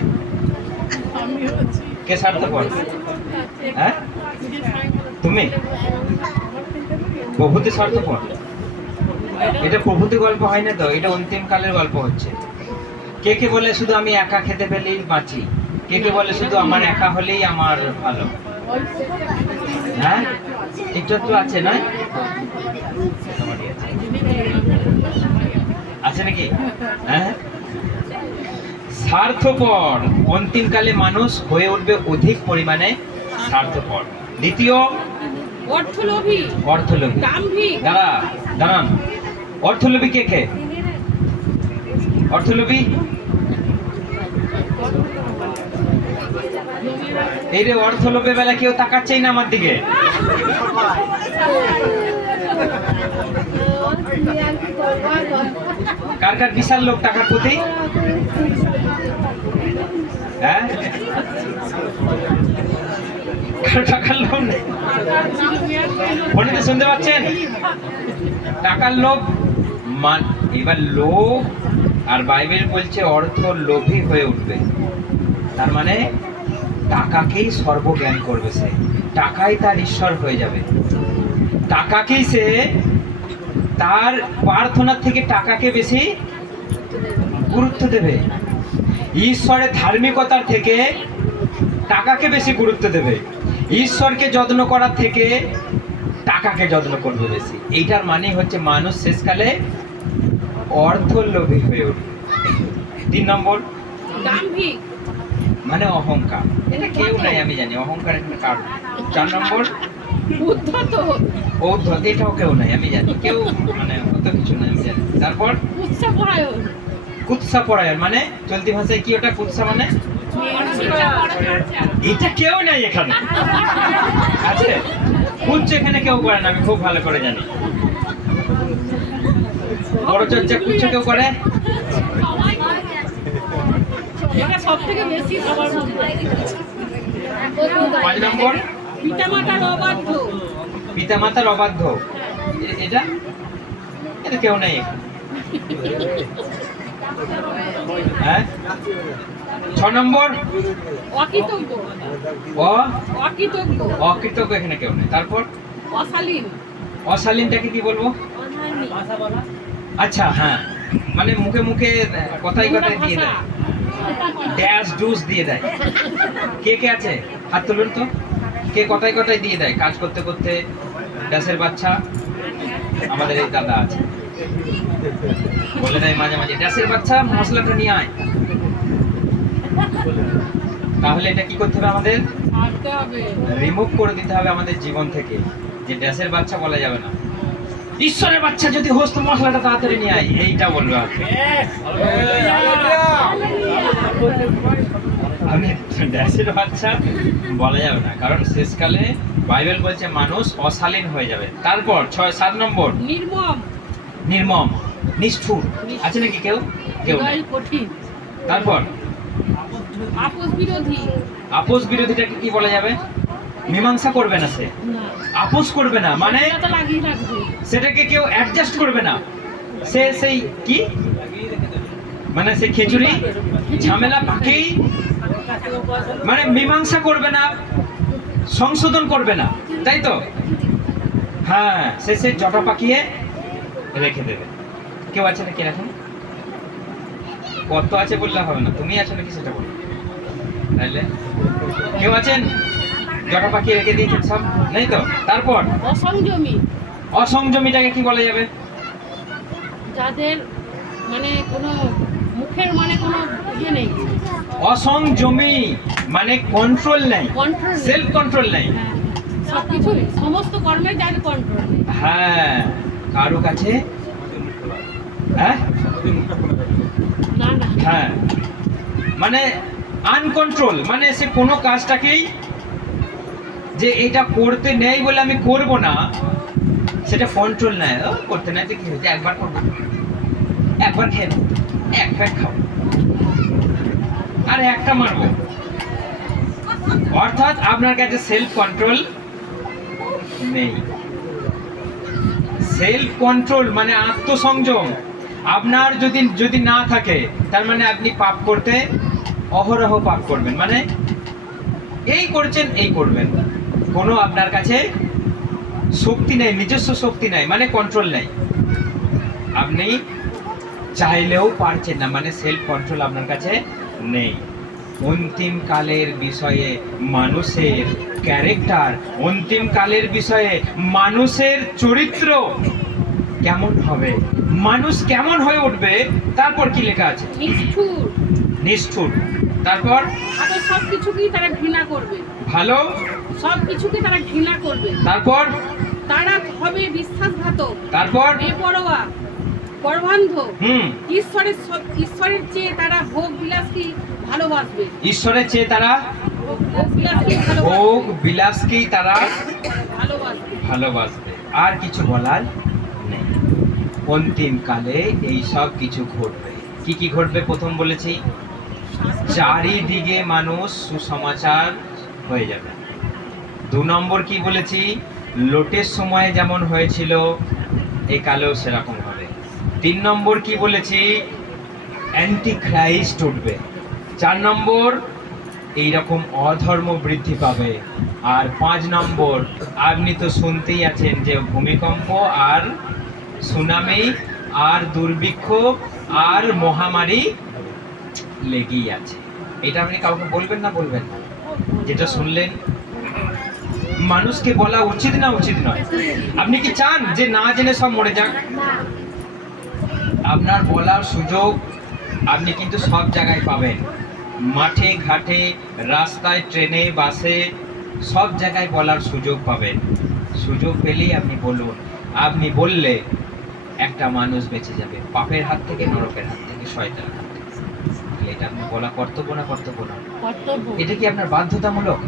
আমি হচ্ছি কে স্বার্থপর? হ্যাঁ, তুমি প্রভুতে স্বার্থপর। এটা প্রভুতি গল্প হয় না তো, এটা অন্তিম কালের গল্প হচ্ছে। কে কে বলে শুধু আমি একা খেতে পেলেই বাঁচি, কে কে বলে শুধু আমার একা হলেই আমার ভালো। হ্যাঁ, একটু একটু আছে না? আছে নাকি? হ্যাঁ, স্বার্থপর। অন্তিমকালে মানুষ হয়ে উঠবে অধিক পরিমাণে স্বার্থপর। 2 অর্থলোভী, অর্থলোভী। দাম্ভিক, দাঁড়ান, অর্থলোভী কে কে? অর্থলোভী এই রে, অর্থলোভে বেলা কেউ তাকাচ্ছেই না আমার দিকে। কার কার বিশাল লোক টাকার প্রতি? হ্যাঁ, কার টাকার লোভ নেই? ফোনে শুনতে পাচ্ছেন? টাকার লোভ এবার লোভ, আর বাইবেল বলছে অর্থ লোভী হয়ে উঠবে। তার মানে টাকাকেই সর্বজ্ঞান করবে সে, টাকাই তার ঈশ্বর হয়ে যাবে। টাকাকেই সে তার প্রার্থনার থেকে টাকাকে বেশি গুরুত্ব দেবে, ঈশ্বরের ধার্মিকতার থেকে টাকাকে বেশি গুরুত্ব দেবে, ঈশ্বরকে যত্ন করার থেকে টাকাকে যত্ন করবে বেশি। এইটার মানে হচ্ছে মানুষ শেষকালে অর্থলোভী হয়ে উঠবে। 3 নম্বর দাম্ভিক, মানে অহংকার। এটা কেউ নাই, আমি জানি অহংকার একটা কারণ। 4 নম্বর উদ্ধত, ঔদ্ধত। এটাও কেউ নাই, আমি জানি কেউ, মানে অত কিছু নাই, আমি জানি। তারপর উৎসাহপরায়ণ, কুৎসা পরায়ণ, মানে চলতি ভাষায় কি ওটা? কুৎসা মানে এটা কেউ নাই এখানে, আছে? কুচ্ছ এখানে কেউ করে না, আমি খুব ভালো করে জানি। বড় চর্চা কুচ্ছ কেউ করে? এটা সব থেকে বেশি সবার মধ্যে। 5 নম্বর পিতামাতার অবাধ্য, পিতামাতার অবাধ্য। এটা এটা কেউ নেই এখানে। হ্যাঁ, 6 নম্বর অকৃতজ্ঞ, অকৃতজ্ঞ, অকৃতজ্ঞ। এখানে কেউ নেই। তারপর অশালীন, অশালীনটাকে কি বলবো? ভাষা বলা। আচ্ছা, হ্যাঁ, মানে মুখে মুখে কথাই কথাই দিয়ে দেয়, ড্যাশ ডুস দিয়ে দেয়। কে কে আছে হাত তুলুন তো। কে কথায় কথায় দিয়ে দেয় কাজ করতে করতে? ড্যাশের বাচ্চা আমাদের এই দাদা আছে, বলে দেয় মাঝে মাঝে, ড্যাশের বাচ্চা মশলাটা নিয়ে আয়। তাহলে এটা কি করতে হবে আমাদের? ছাড়তে হবে। রিমুভ করে দিতে হবে আমাদের জীবন থেকে, যে ড্যাশের বাচ্চা বলা যাবে না। ঈশ্বরের বাচ্চা যদি হোস তো মশলাটা তাড়াতাড়ি নিয়ে আয়, এইটা বলবে আর কি। আমি ড্যাশের বাচ্চা বলা যাবে না, কারণ শেষকালে বাইবেল বলছে মানুষ অশালীন হয়ে যাবে। তারপর 6-7 নম্বর, নির্মম, নির্মম, নিষ্ঠুর। আছে নাকি কেউ? কেউ নেই। হৃদয় কঠিন, তারপর আপোষ বিরোধী। আপোষ বিরোধীটাকে কি বলা যাবে? মীমাংসা করবে না সে, না, আপোষ করবে না, মানে এটা তো লাগিয়ে রাখবে। সেটাকে কেউ অ্যাডজাস্ট করবে না। সে সেই কি মানে সে খিচুড়ি ঝামেলা পাকেই, মানে মীমাংসা করবে না, সংশোধন করবে না, তাই তো? হ্যাঁ, সে জটা পাকিয়ে রেখে দেবে। কেউ আছে নাকি এখন? কত আছে বললে হবে না, তুমি আছো নাকি সেটা বলো। তাহলে কেউ আছেন জটা পাকিয়ে রেখে দিয়েছেন সব? নেই তো? তারপর অসংযমী, অসংযমীটাকে কি বলা যাবে? যাদের মানে কোনো মুখের মানে কোনো ইয়ে নেই, অসংযমী মানে কন্ট্রোল নাই, কন্ট্রোল, সেলফ কন্ট্রোল নাই। সবকিছু সমস্ত কর্মের যাদের কন্ট্রোল। হ্যাঁ, কারো কাছে হ্যাঁ না না, হ্যাঁ মানে আনকন্ট্রোল, মানে সে কোনো কাজটাকেই যে এটা করতে নেই বলে আমি করব না, সেটা কন্ট্রোল নাই। ও করতে নাই তো কি হয়েছে, একবার করবো, একবার খেয়ে নেবো, এক প্যাক খাবো আর একটা মারবো। অর্থাৎ আপনার কাছে সেলফ কন্ট্রোল নেই। সেলফ কন্ট্রোল মানে আত্মসংযম আপনার যদি না থাকে, তার মানে আপনি পাপ করতে অহরহ পাপ করবেন, মানে এই করছেন এই করবেন, কোনো আপনার কাছে শক্তি নেই, নিজস্ব শক্তি নাই, মানে কন্ট্রোল নেই, আপনি চাইলেও পারছেন না, মানে সেলফ কন্ট্রোল আপনার কাছে নেই। অন্তিম কালের বিষয়ে মানুষের ক্যারেক্টার, অন্তিম কালের বিষয়ে মানুষের চরিত্র কেমন হবে, মানুষ কেমন হয়ে উঠবে, তারপর কি লেখা আছে? নিষ্ঠুর, নিষ্ঠুর। তারপর আবার সবকিছুকেই তারা ঘৃণা করবে, ভালো। সবকিছুকে তারা ঘৃণা করবে। তারপর তারা হবে বিশ্বাসঘাতক, তারপর বেপরোয়া, পরবান্ধ, হুম ঈশ্বরের চেয়ে তারা ভোগ বিলাসকে ভালোবাসবে, ঈশ্বরের চেয়ে তারা ভোগ বিলাসকে ভোগ বিলাসকেই তারা ভালোবাসবে। ভালোবাসবে। আর কিছু বলার নেই। অন্তিম কালে এই সব কিছু ঘটবে। কি কি ঘটবে? প্রথম বলেছি, চারিদিকে মানুষ সুসমাচার হয়ে যাবে। 2 নম্বর কি বলেছি? লোটের সময় যেমন হয়েছিল এই কালেও সেরকম হবে। 3 নম্বর কি বলেছি? অ্যান্টি খ্রাইস্ট উঠবে। 4 নম্বর এইরকম অধর্ম বৃদ্ধি পাবে। আর 5 নম্বর আপনি তো শুনতেই আছেন যে ভূমিকম্প আর সুনামি আর দুর্ভিক্ষ আর মহামারী লেগেই আছে। এটা আপনি কাউকে বলবেন না? বলবেন না? যেটা শুনলেন মানুষকে বলা উচিত না উচিত নয়? আপনি কি চান যে না জেনে সব মরে যাক? আপনার বলার সুযোগ আপনি কিন্তু সব জায়গায় পাবেন, মাঠে ঘাটে, রাস্তায়, ট্রেনে, বাসে, সব জায়গায় বলার সুযোগ পাবেন। সুযোগ পেলেই আপনি বলুন। আপনি বললে একটা মানুষ বেঁচে যাবে পাপের হাত থেকে, নরকের হাত থেকে, শয়তানের হাত থেকে। তাহলে এটা আপনি বলা কর্তব্য না কর্তব্য না? কর্তব্য। এটা কি আপনার বাধ্যতামূলক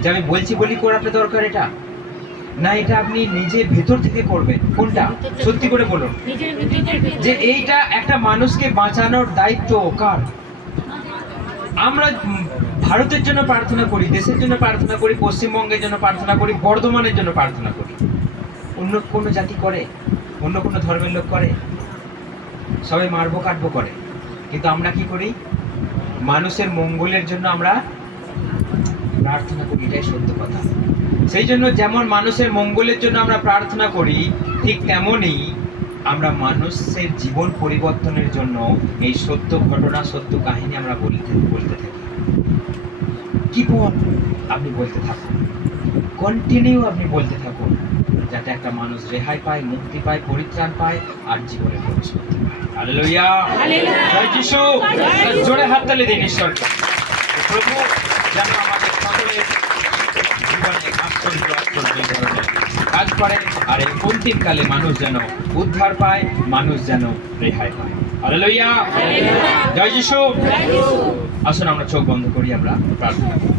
যে আমি বলছি বলি করাটা দরকার এটা? না, এটা আপনি নিজে ভেতর থেকে করবেন। কোনটা? সত্যি করে বলুন নিজের ভিতরে যে এইটা একটা মানুষকে বাঁচানোর দায়িত্ব কার? আমরা ভারতের জন্য প্রার্থনা করি, দেশের জন্য প্রার্থনা করি, পশ্চিমবঙ্গের জন্য প্রার্থনা করি, বর্ধমানের জন্য প্রার্থনা করি। অন্য কোনো জাতি করে? অন্য কোনো ধর্মের লোক করে? সবাই মারবো কাটবো করে। কিন্তু আমরা কি করি? মানুষের মঙ্গলের জন্য আমরা প্রার্থনা করি, এটাই সত্য কথা। সেই জন্য যেমন মানুষের মঙ্গলের জন্য আমরা প্রার্থনা করি, ঠিক তেমনই আমরা মানুষের জীবন পরিবর্তনের জন্য এই সত্য ঘটনা, সত্য কাহিনী আমরা বলতে থাকি। কিপ অন, আপনি বলতে থাকুন, কন্টিনিউ আপনি বলতে থাকুন, যাতে একটা মানুষ রেহাই পায়, মুক্তি পায়, পরিত্রাণ পায় আর জীবনে প্রবেশ করতে পারে। হালেলুয়া, জয় যিশু। জোরে হাততালি দিন ঈশ্বরকে। প্রভু যেন আমাদের সকলের জীবনে আশ্চর্য আশ্চর্য ধরনের কাজ করে, আর এই অন্তিম কালে মানুষ যেন উদ্ধার পায়, মানুষ যেন রেহাই পায়। হালেলুয়া, জয় যিশু। আসুন আমরা চোখ বন্ধ করি, আমরা প্রার্থনা করি।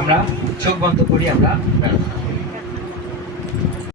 আমরা চোখ বন্ধ করি, আমরা প্রার্থনা করি।